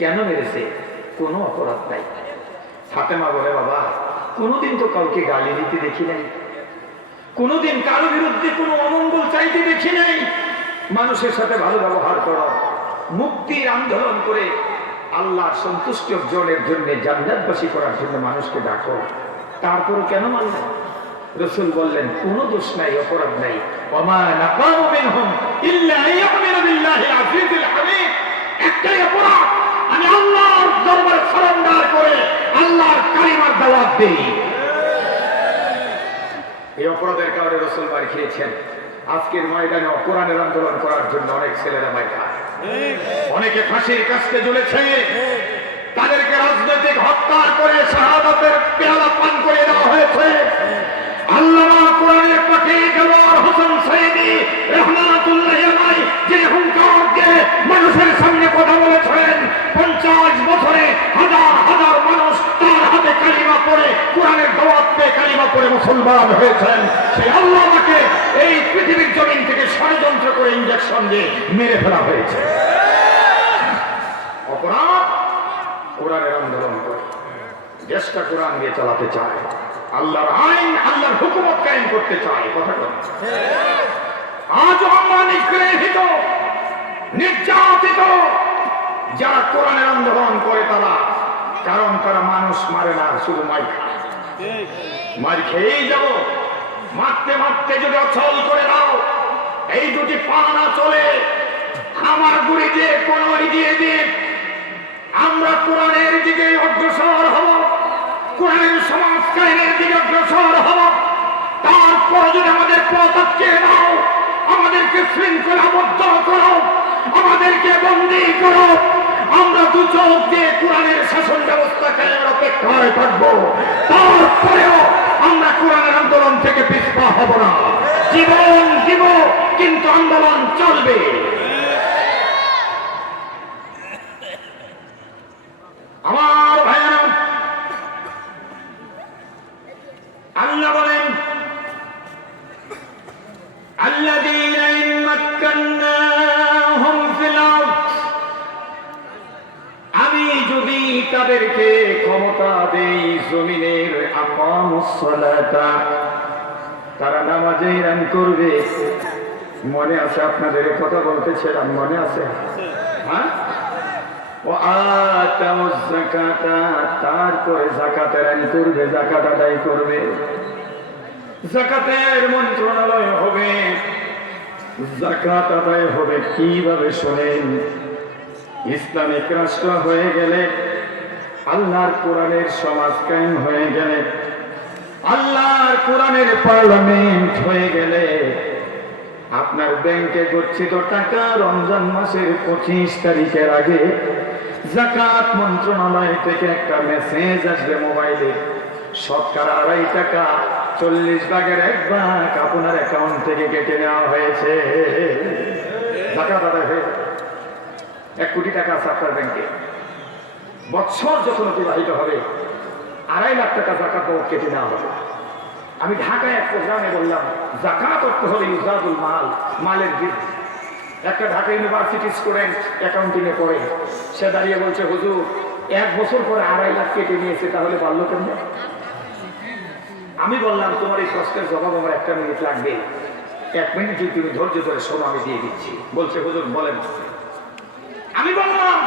কেন মেরেছে? কোনো অপরাধ নাই। ফাতেমা বলে, বাবা কোনোদিন তো কাউকে গালি দিতে দেখি নাই, কোনোদিন কারো বিরুদ্ধে কোনো অমঙ্গল চাইতে দেখি নাই। মানুষের সাথে ভালো ব্যবহার করো, মুক্তির আন্দোলন করে আল্লাহর সন্তুষ্টি অর্জনের জন্য, জান্নাতবাসী করার জন্য মানুষকে ডাকো, তারপরও কেন মানল? রসুল বললেন, কোনো দোষ নাই, অপরাধ নাই। ওমা নাকামু মিনহুম ইল্লা আইয়ামিনু বিল্লাহি আজিজিল হামিদ। একটাই অপরাধ, আমি আল্লাহর দরবারে সারেন্ডার করে আল্লাহর কালিমার দাওয়াত দেই। এই অপরাধের কারণে রসুল বাড়ি খেয়েছেন। আজকের ময়দানে কোরআনের আন্দোলন করার জন্য অনেক ছেলেরা মাইর খায়, অনেকে ফাঁসির কাস্তে ঝুলেছে, তাদেরকে রাজনৈতিক হত্যা করে শাহাদাতের পেয়ালা পান করে দেওয়া হয়েছে। আল্লাহ কোরআনের বাকি দেলোয়ার হোসেন সৈয়দী রাহমাতুল্লাহি আলাইহি যে হুঙ্কার দিয়ে মানুষের সামনে কথা বলেছেন, 50 বছরে হাজার হাজার মানুষ তার হাতে কালিমা পড়ে কোরআনের দাওয়াত পেয়ে কালিমা পড়ে মুসলমান হয়েছেন। সেই আল্লাহকে এই পৃথিবীর জমিন থেকে ষড়যন্ত্র করে ইনজেকশন দিয়ে মেরে ফেলা হয়েছে। অপরাধ কোরআনের আন্দোলন করে দেশটা কোরআন দিয়ে চালাতে চায়, আল্লাহর আইন আল্লাহর হুকুমত কায়েম করতে চায়। কথা বলেন। আজও আমরা নিগৃহীত নির্যাতিত যারা কোরআনের আন্দোলন করে তারা, কারণ তারা মানুষ মারে না, শুধু মার খায়। মার খেয়েই যাব, মারতে মারতে যদি অচল করে দাও, এই দুটি পা না চলে আমার গুড়ি দিয়ে কোন দিয়ে দিয়ে আমরা কোরআনের দিকে অগ্রসর হব, কোরআনের সমাজ কায়েমের দিকে অগ্রসর হব। তারপর যদি আমাদের পথ আটকে দাও, আমাদেরকে শৃঙ্খলাবদ্ধ করো, আমাদেরকে বন্দী করো, আমরা দু চোখ দিয়ে কোরআনের শাসন ব্যবস্থা কায়েমের অপেক্ষায় থাকবো। তারপরেও আমরা কোরআনের আন্দোলন থেকে পিছপা হব না, জীবন দিব, কিন্তু আন্দোলন চলবে। আমার ভাইয়েরা, আল্লাহ বলেন আল্লাযীনা ইন মাক্কান্নাহুম ফিল আরদ, আমি যদি তাদেরকে ক্ষমতা দেই জমিনের, আকামুস সালাতা, তারা নামাজে রান করবে। মনে আছে আপনাদের কথা বলতেছিলাম, মনে আছে? হ্যাঁ। ও আতামুজ যাকাতা, তারপরে যাকাত আদায় করবে, যাকাত আদায় করবে। যাকাতের মন্ত্রণালয় হবে, যাকাত আদায় হবে কিভাবে শোনেন। ইসলামিক রাষ্ট্র হয়ে গেলে, আল্লাহর কোরআনের সমাজ কায়েম হয়ে গেলে, আল্লাহর কোরআনের পার্লামেন্ট হয়ে গেলে, আপনার ব্যাংকে গচ্ছিত টাকা রমজান মাসের 25 তারিখের আগে যাকাত মন্ত্রণালয় থেকে একটা মেসেজ আসবে মোবাইলে, শতকরা 2.5 টাকা 40 ভাগের 1 ভাগ আপনার অ্যাকাউন্ট থেকে কেটে নেওয়া হয়েছে। যাকাত আদায় হয়ে 1 কোটি টাকা আছে আপনার ব্যাংকে। বছর যখন অতিবাহিত হবে 2.5 লাখ টাকা যাকাত কেটে নেওয়া হবে। আমি ঢাকায় এক প্রোগ্রামে বললাম, যাকাত করতে হলে ইজাদুল মাল, মালের বৃদ্ধি। একটা ঢাকা ইউনিভার্সিটি স্টুডেন্ট অ্যাকাউন্টিং এ পড়ে, সে দাঁড়িয়ে বলছে, হুজুর 1 বছর পরে 2.5 লাখ কেটে নিয়েছে, তাহলে পারলো কেন? আমি বললাম, তোমার এই প্রশ্নের জবাব আমার 1 মিনিট লাগবে, 1 মিনিট যদি তুমি ধৈর্য ধরে শোনো, আমি দিয়ে দিচ্ছি। বলছে, হুজুর বলেন। আমি বললাম,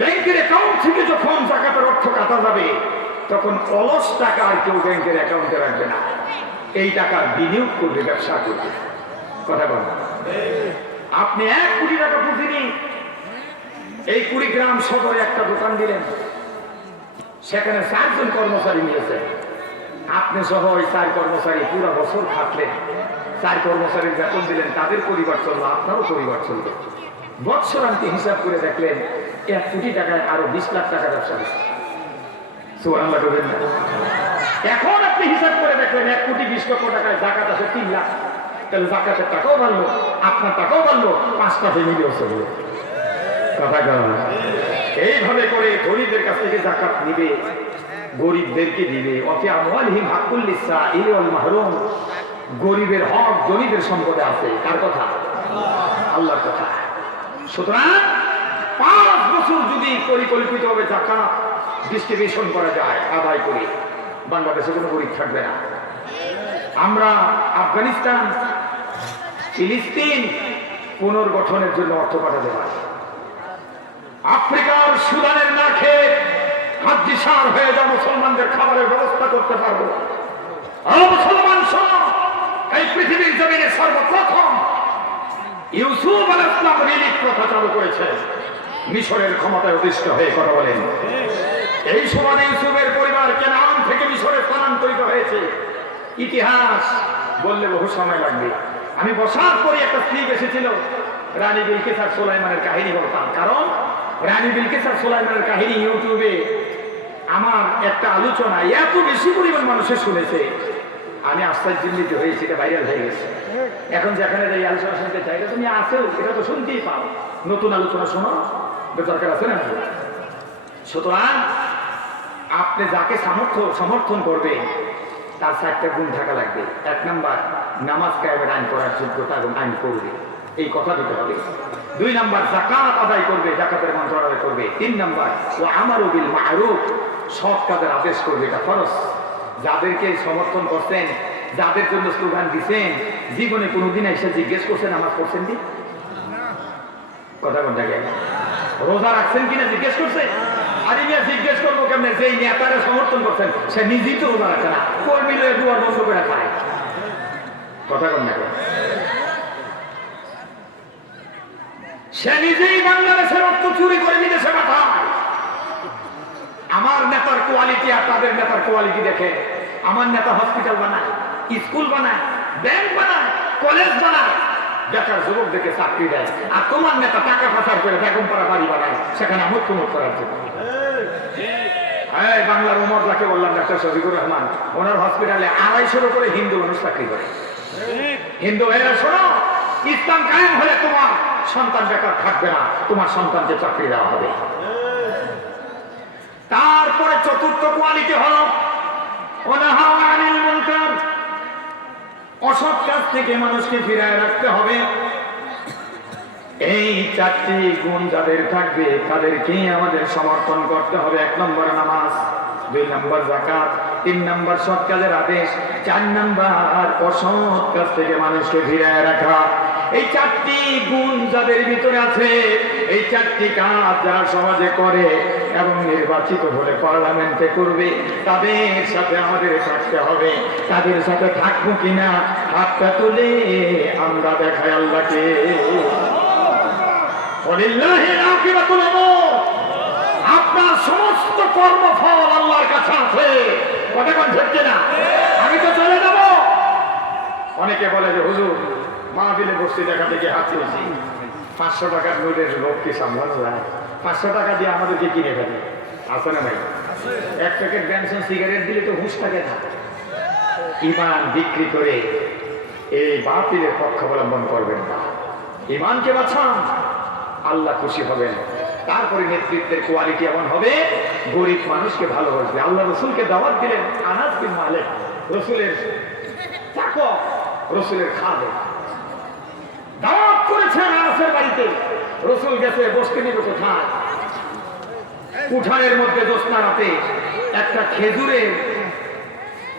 ব্যাংকের অ্যাকাউন্ট থেকে যখন যাকাতের অর্থ কাটা যাবে, তখন অলস টাকা আর কেউ ব্যাংকের অ্যাকাউন্টে রাখবে না, এই টাকা বিনিয়োগ করবে, ব্যবসা করবে। কথা বল। আপনি 1 কোটি টাকা পুঁজি নিয়ে এই কুড়িগ্রাম সদরে একটা দোকান দিলেন, সেখানে 4 জন কর্মচারী নিয়েছেন, আপনি সহ ওই 4 কর্মচারী পুরো বছর খাটলেন, 4 কর্মচারীর বেতন দিলেন, তাদের পরিবার চললো, আপনারও পরিবার চলবে। বৎসরান্তি হিসাব করে দেখলেন 1 কোটি টাকায় আরো 20 লাখ টাকা ব্যবসা দিচ্ছে। সুবহানাল্লাহ বলেন না? এখন আপনি হিসাব করে দেখলেন 1 কোটি 20 লক্ষ টাকায় যাকাত আছে 3 লাখ, তাহলে যাকাতের টাকাও বাড়লো, আপনার টাকাও বাড়লো, 5টা ফ্যামিলিও চলবে। কথা বলেন। এইভাবে করে ধনীদের কাছ থেকে যাকাত নিবে, গরিবদেরকে দিবে। অফি আমওয়ালিহিম হাক্কুল লিসাইলি ওয়াল মাহরুম, গরিবের হক ধনীদের সম্পদে আছে। কার কথা? আল্লাহর কথা। সুতরাং 5 বছর যদি পরিকল্পিতভাবে যাকাত ডিস্ট্রিবিউশন করা যায়, আদায় করে, বাংলাদেশে কোনো গরিব থাকবে না। আমরা আফগানিস্তান, ফিলিস্তিন পুনর্গঠনের জন্য অর্থ পাঠাতে পারি। আফ্রিকার সুদানের না খেয়ে হাতদিশার হয়ে যা মুসলমানদের খাবারের ব্যবস্থা করতে পারবো। মুসলমান সমাজ এই পৃথিবীর জমিনে সর্বপ্রথম ইউসুফ আলাইহিস সালাম রিলিফ প্রথা চালু করেছে, মিশরের ক্ষমতায় অধিষ্ঠ হয়ে। কথা বলেন। এই সময় ইউসুফের পরিবার কেনান থেকে মিশরে স্থানান্তরিত হয়েছে। ইতিহাস বললে বহু সময় লাগবে। আমি বসার পরে একটা স্লিপ এসেছিল, রানী বিলকিস আর সুলাইমানের কাহিনী বলতাম, কারণ রানী বিলকিস আর সুলাইমানের কাহিনী ইউটিউবে আমার একটা আলোচনা এত বেশি পরিমাণ মানুষের শুনেছে, আমি আশ্চর্যজনিত হয়েছি, এটা ভাইরাল হয়ে গেছে। এখন যেখানে যাই আলোচনা শুনতে চাই, এটা তুমি আসো, এটা তো শুনতেই পাও, নতুন আলোচনা শোনো, দরকার আছে না? সুতরাং আপনি যাকে সমর্থন করবে তার 4টা গুণ থাকা লাগবে। 1 নাম্বার, নামাজ কায়েমের আইন করার যোগ্যতা এবং আইন করবে, এই কথা দিতে হবে। 2 নাম্বার, যাকাত আদায় করবে, যাকাতের মন্ত্র আদায় করবে। 3 নাম্বার, ওয়া আমারু বিল মা'রুফ, সৎ কাজের আদেশ করবে, এটা ফরজ। যাদেরকে সমর্থন করছেন, যাদের জন্য স্লোগান দিচ্ছেন, জীবনে কোনোদিন এসে জিজ্ঞেস করছেন নামাজ পড়ছেন কি? কথা কোনটা গেল? রোজা রাখছেন কিনা জিজ্ঞেস করছেন? আর ইয়া জিজ্ঞেস করবো কেমনে? যেই নেতারা সমর্থন করছেন সে নিজেই তো রোজা রাখে না, কর্মী লয়ে দুয়ার বন্ধ করে খায়। কথা কোন না? সে নিজেই বাংলাদেশের অর্থ চুরি করে বিদেশে পাঠায়। আমার নেতার কোয়ালিটি আর তাদের নেতার কোয়ালিটি দেখে। আমার নেতা হসপিটাল বানায়, স্কুল বানায়, ব্যাংক বানায়, কলেজ বানায়, বেকার যুবকদেরকে চাকরি দেয়। আর তোমার নেতা টাকা পাচার করে বেগমপাড়া বাড়ি বানায়, সেখানে মুখ্যমত করার জন্য। বাংলার ওমর যাকে বললাম, ডাক্তার শফিকুর রহমান, ওনার হসপিটালে 250 করে হিন্দু মানুষ চাকরি করে। হিন্দু ভাইরা শোনো, ইসলাম কায়েম হলে তোমার সন্তান বেকার থাকবে না, তোমার সন্তানকে চাকরি দেওয়া হবে। তারপরে 4র্থ কোয়ালিটি হলো ওয়ানাহা আনিল মুনকার, অসৎ কাজ থেকে মানুষকে ফিরায় রাখতে হবে। এই 4টি গুণ যাদের থাকবে তাদেরকে আমাদের সমর্থন করতে হবে। 1 নম্বর নামাজ, 2 নম্বর যাকাত, 3 নম্বর সৎ কাজের আদেশ, 4 নম্বর অসৎ কাজ থেকে মানুষকে ফিরায় রাখা। এই 4টি গুণ যাদের ভিতরে আছে, এই 4টি কাজ যারা সমাজে করে এবং নির্বাচিত হলে পার্লামেন্টে করবে, তাদের সাথে আমাদের থাকতে হবে। তাদের সাথে থাকবো কিনা হাতটা তুলে আমরা দেখাই আল্লাহকে। আপনার সমস্ত কর্মফল আল্লাহর কাছে আছে। কতক্ষণ ধরছে না? আমি তো চলে যাব। অনেকে বলে যে হুজুর মাহফিলে বসতে দেখা থেকে হাত তুলছি, 500 টাকার নোটের লোক কি সামলানো যায়? 500 টাকা দিয়ে আমাদেরকে কিনে ফেলে, আছে না ভাই? 1 প্যাকেট ব্যানসন সিগারেট দিলে তো হুঁশ থাকে না। ইমান বিক্রি করে এই বাতিলের পক্ষ অবলম্বন করবেন না, ইমানকে বাঁচান, আল্লাহ খুশি হবেন। তারপরে নেতৃত্বের কোয়ালিটি এমন হবে, গরিব মানুষকে ভালোবাসবে। আল্লাহ রসুলকে দাওয়াত দিলেন, আনাস বিন মালিক রসুলের চাকর, রসুলের খাদেম, দাওয়াত করেছেন আনাসের বাড়িতে। রসুল গেছে, বসতে নিবে কোথায়? উঠানের মধ্যে জ্যোৎস্না রাতে একটা খেজুরের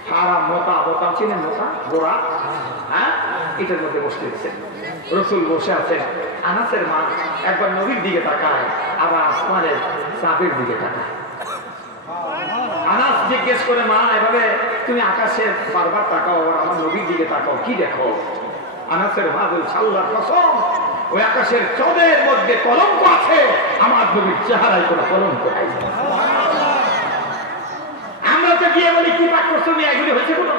হারা মোটা মোটা, চিনেন মোটা গোড়া, হ্যাঁ, এটার মধ্যে বসতে দিচ্ছেন। রসুল বসে আছেন। আনাসের মা একবার নবীর দিকে তাকায়, আবার আসমানের চাপের দিকে তাকায়। আনাস জিজ্ঞেস করে, মা এভাবে তুমি আকাশে বারবার তাকাও, আমার নবীর দিকে তাকাও, কি দেখো? আনাসের মা বলছে, আল্লাহর কসম, ওই আকাশের চাঁদের মধ্যে কলঙ্ক আছে, আমার নবীর চেহারায় কোনো কলঙ্ক নাই। আমরা তো গিয়ে বলি কি পাক করছো, এগুলি হয়েছে কোনো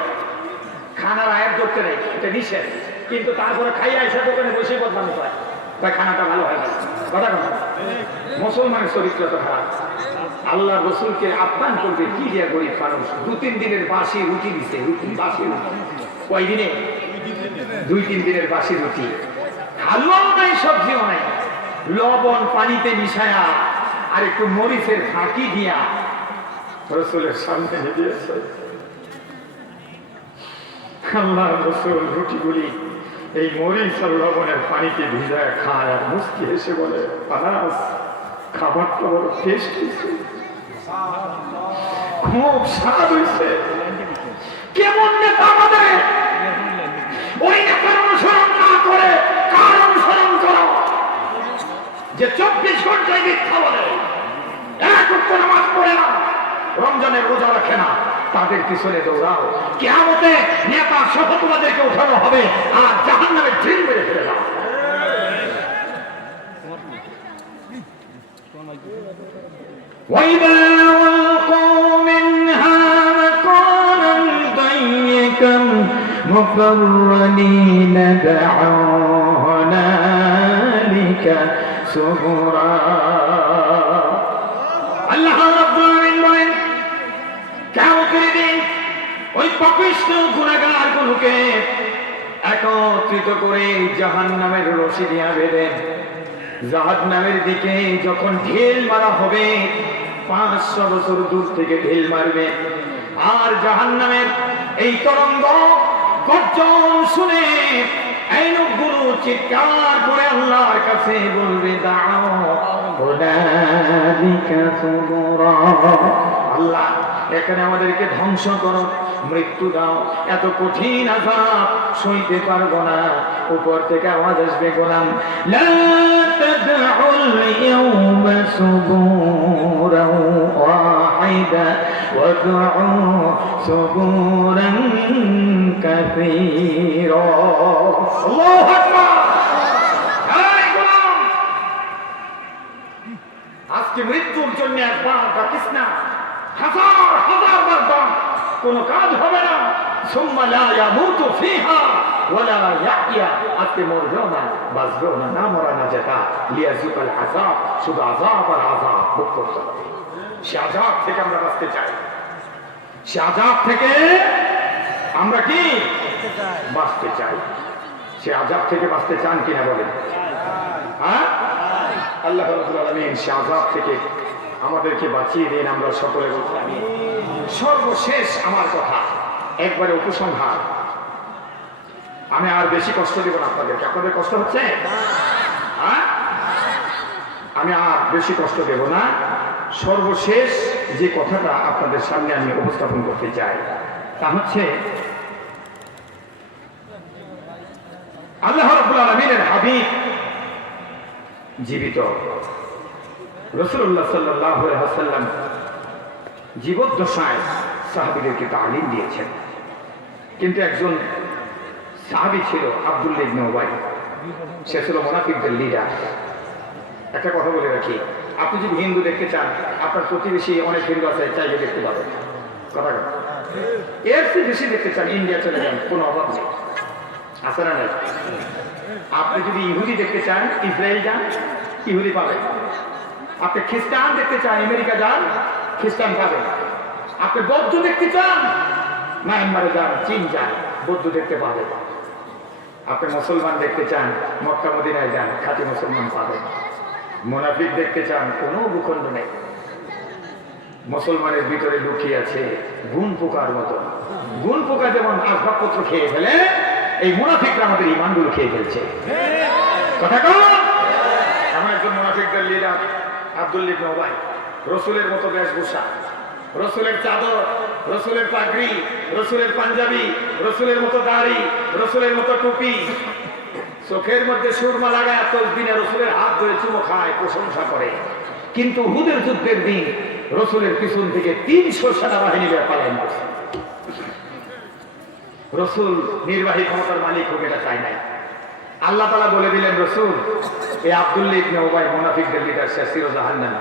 খানার আয়ের ধরতে নেই, এটা নিষেধ। কিন্তু তারপরে খাইয়া এসে দোকানে বসে বদনাম করে, তাই খানাটা ভালো হয় না। কথা কথা মুসলমানের চরিত্র তো খারাপ। আল্লাহ রসুলকে আহ্বান করবে, কি দিয়ে গরিব মানুষ 2-3 দিনের বাসি রুটি দিছে, বাসি রুটি। কয়দিনে? 2-3 দিনের বাসি রুটি, হালুয়াও নাই, সবজিও নাই, লবণ পানিতে মিশায়া আর একটু মরিচের ফাঁকি দিয়া রসুলের সামনে দিয়েছে। আল্লাহ রসুল রুটিগুলি এই মরিচ আর লবণের পানিতে ভিজায় খায়, আর মুস্কি হেসে বলে, আনাস খাবারটা বড় টেস্ট হয়েছে, খুব স্বাদ হয়েছে। কেমন নেতা আমাদের? ওই নেতার অনুসরণ না করে কার অনুসরণ করো? যে 24 ঘন্টায় মিথ্যা বলে, 1 ওয়াক্ত নামাজ পড়ে না, রমজানের রোজা রাখে না, তাদের পিছনে দৌড়াও। কিয়ামতে নেতা সহ তোমাদেরকে উঠানো হবে, আর জাহান্নামে ড্রিল মেরে ফেলে দাও। وَإِذَا وَلْقُوا مِنْهَا مَكَانًا ضَيِّقًا مُقَرَّنِينَ دَعَوْا هُنَالِكَ ثُبُورًا। আল্লাহ রাব্বুল আলামিন বলেন, কিয়ামতের দিন ওই পাপিষ্ঠ গুনাহগার গুলোকে একত্রিত করে জাহান্নামের রশি দিয়া বেঁধে জাহান্নামের দিকে যখন ঢেল মারা হবে 500 বছর দূর থেকে ঢেল মারবে আর জাহান্নামের এই তরঙ্গ গর্জন শুনে এই লোকগুলো চিৎকার করে আল্লাহর কাছে বলবে দাও হুনালিকা সুবুরা, আল্লাহ এখানে আমাদেরকে ধ্বংস করো, মৃত্যু দাও, এত কঠিন আযাব সইতে পারবো না। উপর থেকে আওয়াজ আসবে গোলাম লা তাদউল ইয়াওমা সুবুরা ওয়াহিদা ওয়াদউ সুবুরান কাসীরা। আল্লাহু আকবার। এই গোলাম, আজকে মৃত্যুর জন্য একবার ডাকিস না, হাজার হাজার বার ডাক, কোনো কাজ হবে না। সুম্মা লা ইয়ামুতু ফিহা ওয়ালা ইয়াহইয়া, আজকে মরবেও না বাঁচবেও না, না মরা না যেটা লিয়াযুকাল আযাব, শুধু আযাব আর আযাব ভোগ করতে হবে। সে আযাব থেকে আমরা বাঁচতে চাই, সে আযাব থেকে আমরা কি বাঁচতে চাই। সে আযাব থেকে বাঁচতে চান কিনা বলেন? হ্যাঁ, আল্লাহ রাব্বুল আলামিন সে আযাব থেকে আমাদেরকে বাঁচিয়ে দিন, আমরা সকলে বলছি আমিন। সর্বশেষ আমার কথা একবারে উপসংহার, আমি আর বেশি কষ্ট দেব না আপনাদেরকে। আপনাদের কষ্ট হচ্ছে? হ্যাঁ, আমি আর বেশি কষ্ট দেব না। সর্বশেষ যে কথাটা আপনাদের সামনে আমি উপস্থাপন করতে চাই তা হচ্ছে আল্লাহ রাব্বুল আলামিনের হাবিব জীবিত রাসূলুল্লাহ সাল্লাল্লাহু আলাইহি ওয়াসাল্লাম জীবদ্দশায় সাহাবীদেরকে তালিম দিয়েছেন। কিন্তু একজন সাহাবী ছিল আব্দুল্লাহ ইবনে উবাই, সে ছিল মুনাফিকদের লিডার। একটা কথা বলে রাখি, আপনি যদি হিন্দু দেখতে চান, আপনার প্রতিবেশী অনেক হিন্দু আছে, চাইলে দেখতে পাবেন। কথা কথা এর চেয়ে বেশি দেখতে চান, ইন্ডিয়া চলে যান, কোনো অভাব নেই, আছে না নাই? আপনি যদি ইহুদি দেখতে চান, ইসরায়েল যান, ইহুদি পাবেন। আপনি খ্রিস্টান দেখতে চান, আমেরিকা যান, খ্রিস্টান পাবেন। আপনি বৌদ্ধ দেখতে চান, মায়ানমারে যান, চীন যান, বৌদ্ধ দেখতে পাবেন। আপনি মুসলমান দেখতে চান, মক্কা মদিনায় যান, খাঁটি মুসলমান পাবেন। মুনাফিক দেখতে চান, কোনো ভূখণ্ড নেই। মুসলমানের ভিতরে লুকিয়ে আছে গুণ পোকার মতো। গুণ পোকা যেমন আসবাবপত্র খেয়ে ফেলে, এই মুনাফিকরা আমাদের ইমানগুলো খেয়ে ফেলছে। কথা কন। আমার একজন মুনাফিকদের লিডার আব্দুল্লাহ ইবনে উবাই, রসুলের মতো বেশভূষা, রসুলের চাদর, রসুলের পাগড়ি, রসুলের পাঞ্জাবি, রসুলের মতো দাড়ি, রসুলের মতো টুপি, চোখের মধ্যে সুরমা লাগায় তসবিহে রসুলের হাত ধরে চুমো খায়, প্রশংসা করে। কিন্তু উহুদের যুদ্ধের দিন রসুলের পিছন থেকে 300 সেনাবাহিনী পালায়ন করছে। রসুল নির্বাহী ক্ষমতার মালিক হোক, এটা চাই নাই। আল্লাহ তাআলা বলে দিলেন, রসুল এই আব্দুল্লাহ ইবনে উবাই মুনাফিকদের লিডার, সে চির জাহান্নামী।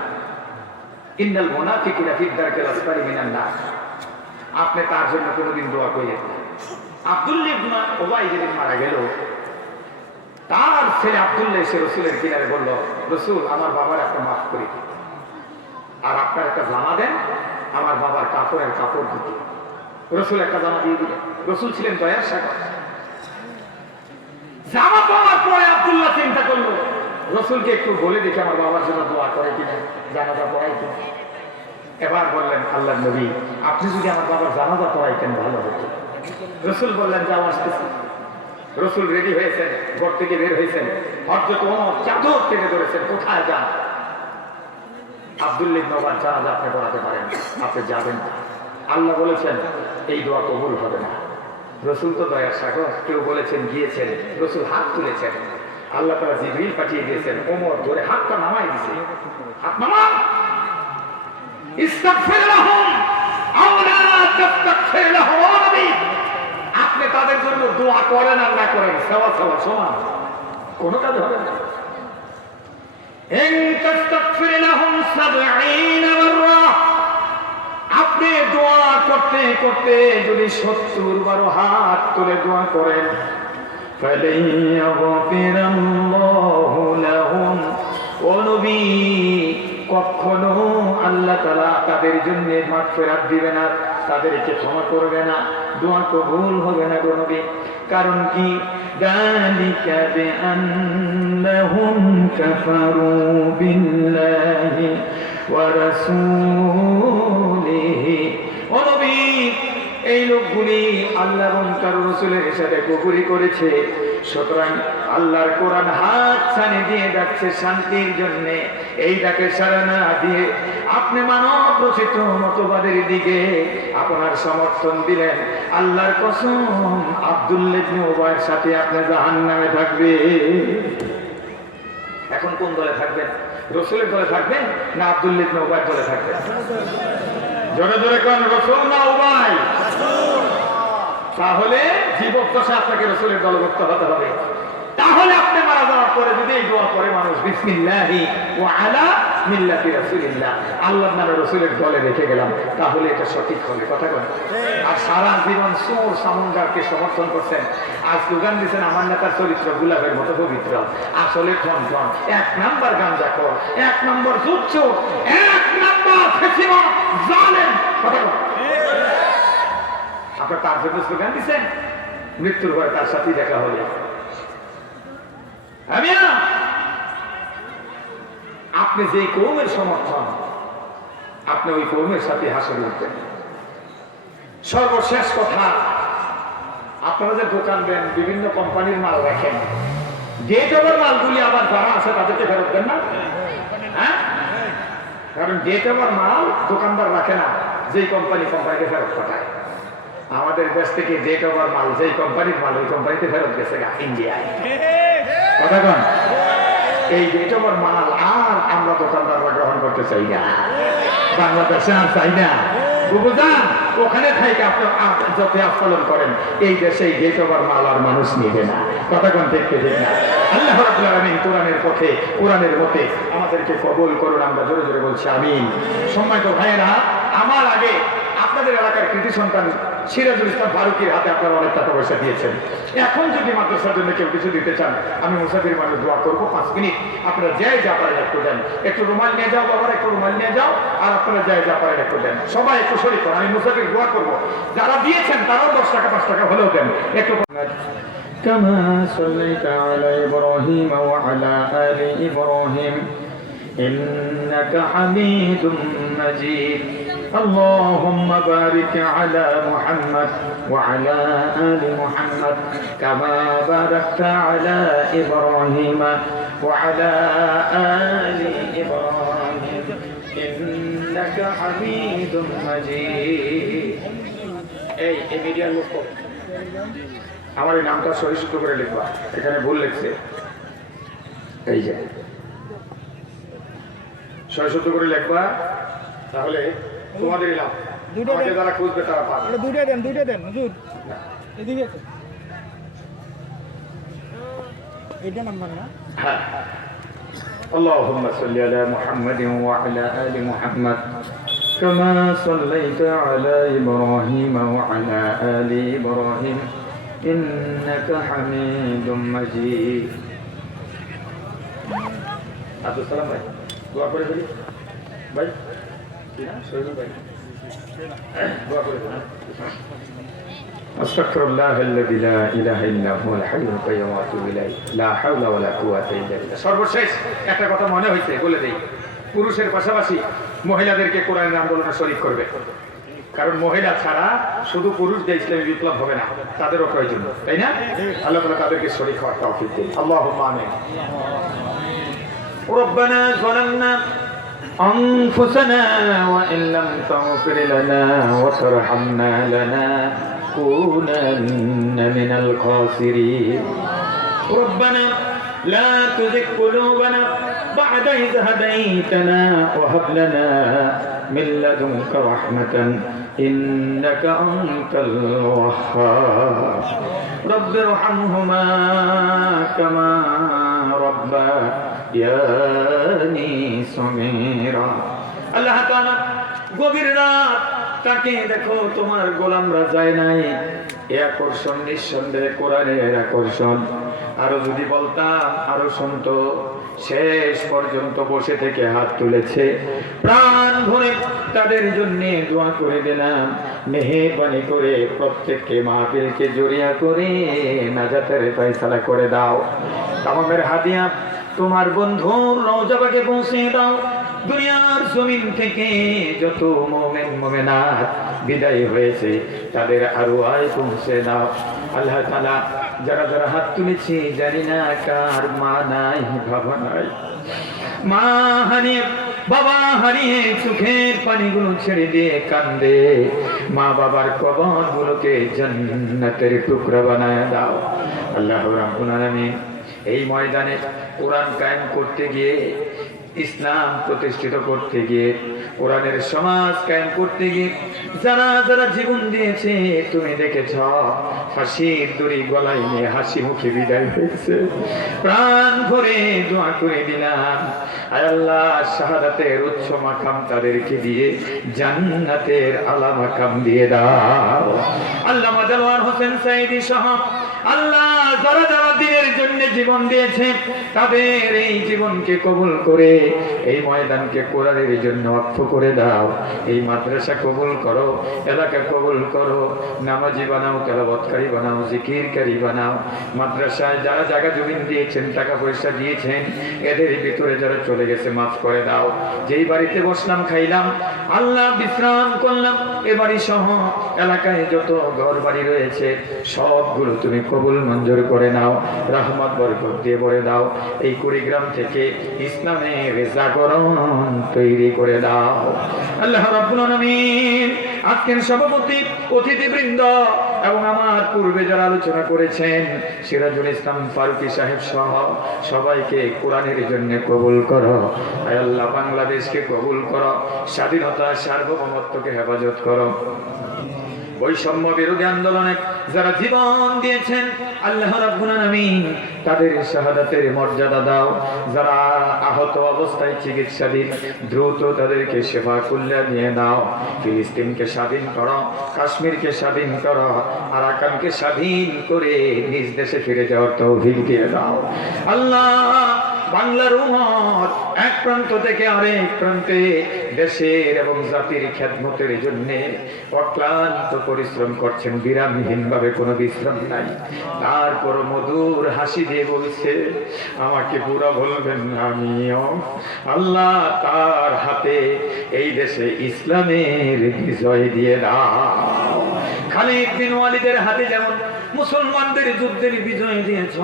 ইন্নাল মুনাফিকিনা ফিদ দারকিল আসফালি মিনান নার। আপনি তার জন্য কোনোদিন দোয়া করিয়েন না। আব্দুল্লাহ ইবনে উবাই যেদিন মারা গেল, তার ছেলে আব্দুল্লাহ এসে রসুলের কিনারে বলল, রসুল আমার বাবার একটা মাফ করে দিন, আর আপনার একটা জামা দেন, আমার বাবার কাপড়ের কাপড় দিতে। রসুল একটা জামা দিয়ে দিলেন। রসুল ছিলেন দয়ার সাগর। জামা পাওয়ার পরে আব্দুল্লাহ চিন্তা করলো, রসুলকে একটু বলে দেখি আমার বাবার জন্য দোয়া করে কিনা, জানাজা পড়াইতেন। এবার বললেন, আল্লাহর নবী আপনি যদি আমার বাবার জানাজা পড়াইতেন ভালো হতো। রসুল বললেন, যাও আসতেছি। রসুল রেডি হয়েছেন, ঘর থেকে বের হয়েছেন, হযরত ওমর চাদর টেনে ধরেছেন, কোথায় যান? আব্দুল্লাহ ইবনে উবাই জানাজা আপনি পড়াতে পারেন, আপনি যাবেন না। আল্লাহ বলেছেন এই দোয়া কবুল হবে না। রসুল তো দয়ার সাগর, কেউ বলেছেন গিয়েছেন, রসুল হাত তুলেছেন, আল্লাহ তাআলা জিবরিল পাঠিয়ে দিয়েছেন, ওমর ধরে হাতটা নামাই দিয়েছে, হাত নামান, ইস্তাগফির লাহুম আও লা তাস্তাগফির লাহুম। নবী আপনি তাদের জন্য দোয়া করেন আর না করেন, সওয়া সওয়া সমান, কোনো কাজ হবে না। ইন তাস্তাগফির লাহুম 70 মাররা, আপনি দোয়া করতে করতে যদি 70 বার হাত তুলে দোয়া করেন, ফালাইয়াগফিরাল্লাহু লাহুম, ও নবী কখনো আল্লাহ তাআলা তাদের জন্য মাগফিরাত দিবে না, তাদেরকে ক্ষমা করবে না। দোয়া কবুল হবে না গো নবী। কারণ কি? যালিকা বিআন্নাহুম কাফারু বিল্লাহি ওয়া রাসূলিহি। ও নবী, এই লোকগুলি আল্লাহ এবং তার রাসূলের সাথে কুফরি করেছে। সুতরাং আল্লাহর কোরআন হাত ছানি দিয়ে যাচ্ছে শান্তির জন্য। এই ডাকে সাড়া না দিয়ে আপনি মানব রচিত মতবাদের দিকে আপনার সমর্থন দিলেন। আল্লাহর কসম, আব্দুল্লাহ ইবনে উবাইয়ের সাথে আপনি জাহান্নামে থাকবে। এখন কোন দলে থাকবেন? রাসূলের দলে থাকবেন না আব্দুল্লাহ ইবনে উবাইয়ের দলে থাকবেন? জোরে জোরে কোন, রাসূল না উবাই? তাহলে জীবদ্দশা আপনাকে রাসূলের দলভুক্ত হতে হবে। তাহলে আপনি মারা যাওয়ার পরে যদি এই দোয়া করে মানুষ বিসমিল্লাহি ওয়া আলা মিল্লাতি রাসূলিল্লাহ, আল্লাহর নামে রাসূলের দলে রেখে গেলাম, তাহলে এটা সঠিক হবে। কথা বলেন। আর সারা জীবন সোর সামুন্দারকে সমর্থন করছেন, আজ স্লোগান দিচ্ছেন আমার নেতার চরিত্র গুলাবের মতো পবিত্র, আসলে ঠন ঠন, 1 নাম্বার গাঁজাখোর, 1 নম্বর সুদচোর, 1 নাম্বার ফেসিবাদ জালেম। কথা বলেন। আপনার তার জন্য স্লোগান দিচ্ছেন, মৃত্যুর পরে তার সাথেই দেখা হলো। আপনি যে কৌমের সমর্থন, আপনি ওই কৌমের সাথে হাসিল উঠবেন। সর্বশেষ কথা, আপনারা যে দোকান দেন, বিভিন্ন কোম্পানির মাল রাখেন, ডেট ওভার মালগুলি আবার যারা আছে তাদেরকে ফেরত দেন না? হ্যাঁ, কারণ ডেট ওভার মাল দোকানদার রাখে না, যেই কোম্পানিকে ফেরত পাঠায়। আমাদের দেশ থেকে ডেট ওভার মাল যেই কোম্পানির মাল ওই কোম্পানিতে ফেরত গেছে ইন্ডিয়ায়। কথা কন, এই ডেট ওভার মাল আর আমরা দোকানদাররা গ্রহণ করতে চাই না, বাংলাদেশে আর চাই না। বুঝান, ওখানে থেকে আপনার যত আস্ফালন করেন, এই দেশে এই ডেট ওভার মাল আর মানুষ নিবে না। কথা কন, দেখতে ঠিক না? আল্লাহ রাব্বুল আলামিন কোরআনের পথে, কোরআনের মতে আমাদেরকে কবুল করুন। আমরা জোরে জোরে বলছি আমিন। সম্মানিত ভাইয়েরা, আমার আগে আপনাদের এলাকার কৃতি সন্তান সিরাজুল ইসলাম ফারুকের হাতে আপনারা অনেক টাকা পয়সা দিয়েছেন। এখন যদি মাদ্রাসার জন্য কেউ কিছু দিতে চান, আমি মুসাফির মানুষ দোয়া করবো 5 মিনিট। আপনারা যাই যা পারেন একটু দেন। একটু রুমাল নিয়ে যাও বাবার, একটু রুমাল নিয়ে যাও। আর আপনারা যাই যা পারেন একটু দেন। সবাই একটু শরীর করেন, আমি মুসাফির দোয়া করবো। যারা দিয়েছেন তারাও 10 টাকা 5 টাকা হলেও দেন একটু। كما صليت على إبراهيم وعلى آل إبراهيم إنك حميد مجيد اللهم بارك على محمد وعلى آل محمد كما باركت على إبراهيم وعلى آل إبراهيم إنك حميد مجيد. এই মিডিয়ার লোক আমার এই নামটা সহি শুদ্ধ করে লিখবা, এখানে ভুল লিখছে, এই যে সহি শুদ্ধ করে লিখবা, তাহলে তোমাদের লাভ। আমাকে যারা খুঁজবে তারা পাবে। দুইটা দেন হুজুর, এদিকে এইটা নাম্বার না? হ্যাঁ। اللهم صل على محمد وعلى آل محمد كما صليت على إبراهيم وعلى آل إبراهيم إنك حميد مجيد. عبد السلام ভাই দোয়া করে বলি ভাই, শহীদ ভাই দোয়া করে বলি। أستغفر الله الذي لا إله إلا هو الحي القيوم وأتوب إليه لا حول ولا قوة إلا بالله. সর্বশেষ একটা কথা মনে হইছে বলে দেই, পুরুষের পাশাপাশি মহিলাদেরকে কোরআনের আন্দোলনে শরীক করবে, কারণ মহিলা ছাড়া শুধু পুরুষদের ইসলামী বিপ্লব হবে না, তাদেরও প্রয়োজন, তাই না? আল্লাহ তাআলা তাদেরকে শরীক হওয়ার তৌফিক দিন। আল্লাহুম্মা আমিন। ربنا ظلمنا أنفسنا وإن لم تغفر لنا وترحمنا لنكونن من الخاسرين. ربنا لا تزغ قلوبنا بعد إذ هديتنا وهب لنا من لدنك رحمة إنك أنت الوهاب. رب ارحمهما كما ربياني صغيرا. আল্লাহ তাআলা গভীর রাত তাকে দেখো তোমার গোলামরা যায় নাই। এ আকর্ষণ নিঃসন্দেহে কোরআনের আকর্ষণ। আরো যদি বলতাম আরো শুনতো। শেষ পর্যন্ত বসে থেকে হাত তুলেছে, প্রাণ ভরে তাদের জন্য দোয়া করে দিলাম, মেহেরবানি করে প্রত্যেককে মাহফিলকে জড়িয়া করে নাজাতের ফয়সালা করে দাও। তামামের হাদিয়া তোমার বন্ধুর রওজাবাকে পৌঁছে দাও। দুনিয়ার জমিন থেকে যত মুমিন মুমিনাত বিদায় হয়েছে তাদের আরো আয় পৌঁছে দাও। আল্লাহ তাআলা যারা যারা হাত তুলেছি জানি না কার মা নাই বাবা নাই, মা হারিয়ে বাবা হারিয়ে চোখের পানিগুলো ছেড়ে দিয়ে কান্দে। মা বাবার কবরগুলোকে জান্নাতের টুকরা বানায় দাও। আল্লাহ রাব্বুল আলামিন এই ময়দানে কোরআন কায়েম করতে গিয়ে, ইসলাম প্রতিষ্ঠিত করতে গিয়ে, কোরআনের সমাজ কায়েম করতে গিয়ে যারা যারা জীবন দিয়েছে তুমি দেখেছ, ফাঁসির দড়ি গলায় নিয়ে হাসি মুখে বিদায় হয়েছে। প্রাণ ভরে দোয়া করে দিলাম, আয় আল্লাহ শাহাদাতের উচ্চ মাকাম তাদেরকে দিয়ে জান্নাতের আলা মাকাম দিয়ে দাও। আল্লামা দেলোয়ার হোসেন সাঈদী সহ আল্লাহ যারা যারা দিনের জন্য জীবন দিয়েছে তাদের এই জীবনকে কবুল করে এই ময়দানকে কোরআনের জন্য ওয়াকফ করে দাও। এই মাদ্রাসা কবুল করো, এলাকা কবুল করো, নামাজি বানাও, তেলাওয়াতকারী বানাও, জিকিরকারী বানাও। মাদ্রাসায় যারা জায়গা জমিন দিয়েছেন, টাকা পয়সা দিয়েছেন, এদের ভিতরে যারা চলে গেছে মাফ করে দাও। যেই বাড়িতে বসলাম খাইলাম আল্লাহ বিশ্রাম করলাম, এ বাড়ি সহ এলাকায় যত ঘর বাড়ি রয়েছে সবগুলো তুমি কবুল মঞ্জুর করে নাও, রহমত বরকত দিয়ে ভরে দাও। এই কুড়িগ্রাম থেকে ইসলামের জাগরণ তৈরি করে দাও। আল্লাহ রাব্বুল আলামিন আজকের সভাপতি অতিথিবৃন্দ এবং আমার পূর্বে যারা আলোচনা করেছেন সিরাজুল ইসলাম ফারুকী সাহেব সহ সবাইকে কোরআনের জন্য কবুল করো। আয় আল্লাহ বাংলাদেশকে কবুল করো, স্বাধীনতা সার্বভৌমত্বকে হেফাজত করো। বৈষম্য বিরোধী আন্দোলনে যারা জীবন দিয়েছেন আল্লাহ রাব্বুল আলামিন তাদের শাহাদাতের মর্যাদা দাও। যারা আহত অবস্থায় চিকিৎসাধীন দ্রুত তাদেরকে সেবা কল্যাণ নিয়ে দাও। ফিলিস্তিনকে স্বাধীন করো, কাশ্মীরকে স্বাধীন করো, আরাকানকে স্বাধীন করে নিজ দেশে ফিরে যাওয়ার তৌফিক দিয়ে দাও। আল্লাহ বাংলার উম্মত এক প্রান্ত থেকে আরেক প্রান্তে দেশের এবং জাতির খেদমতের জন্য অক্লান্ত পরিশ্রম করছেন, বিরামহীন ভাবে কোনো বিশ্রাম নাই। তারপর মধুর হাসি দিয়ে বলছে আমাকে পুরা বলবেন না আমিও। আল্লাহ তার হাতে এই দেশে ইসলামের বিজয় দিয়ে দাও। খালিদ বিন ওয়ালিদের হাতে যেমন মুসলমানদের যুদ্ধের বিজয় দিয়েছ,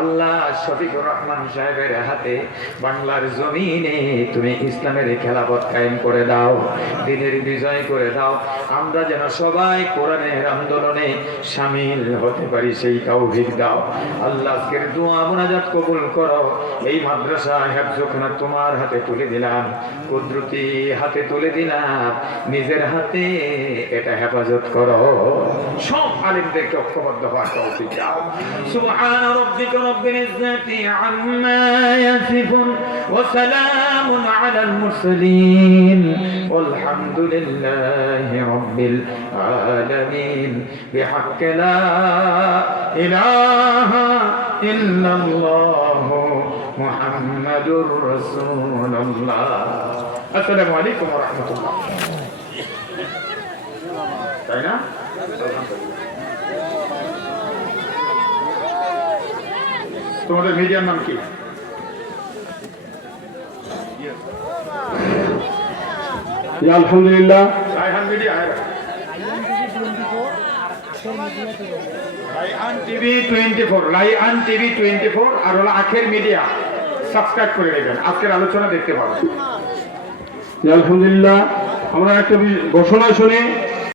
আল্লাহ শফিকুর রহমান সাহেবের হাতে বাংলার জমিনে তুমি ইসলামের খেলাফত কায়েম করে দাও, দিনের বিজয় করে দাও। আমরা যেন সবাই কোরআনের আন্দোলনে শামিল হতে পারি সেই তৌফিক দাও। আল্লাহ আজকের দোয়া মুনাজাত কবুল করো। এই মাদ্রাসা হেফজখানা তোমার হাতে তুলে দিলাম, কুদরতি হাতে তুলে দিলাম, নিজের হাতে এটা হেফাজত করো। সব আলেমদেরকে ঐক্যবদ্ধ হওয়ার তৌফিক দাও। সুবহান রাব্বিকা রব্বিল ইজ্জাতি আম্মা ইয়াসিফুন ওয়া সালামুন আলাল মুরসালিন ওয়ালহামদুলিল্লাহি রাব্বিল আলামিন বিহাক্কি লা ইলাহা ইল্লাল্লাহ মুহাম্মাদুর রাসূলুল্লাহ। আসসালামু আলাইকুম ওয়া রাহমাতুল্লাহ। তাই না? তোমাদের মিডিয়ার নাম কি? আলহামদুলিল্লাহ Raihan media, Raihan TV 24, Raihan TV 24 আর হলো আখের মিডিয়া। সাবস্ক্রাইব করে নেবেন, আজকের আলোচনা দেখতে পাবেন। আলহামদুলিল্লাহ আমরা একটা ঘোষণা শুনি।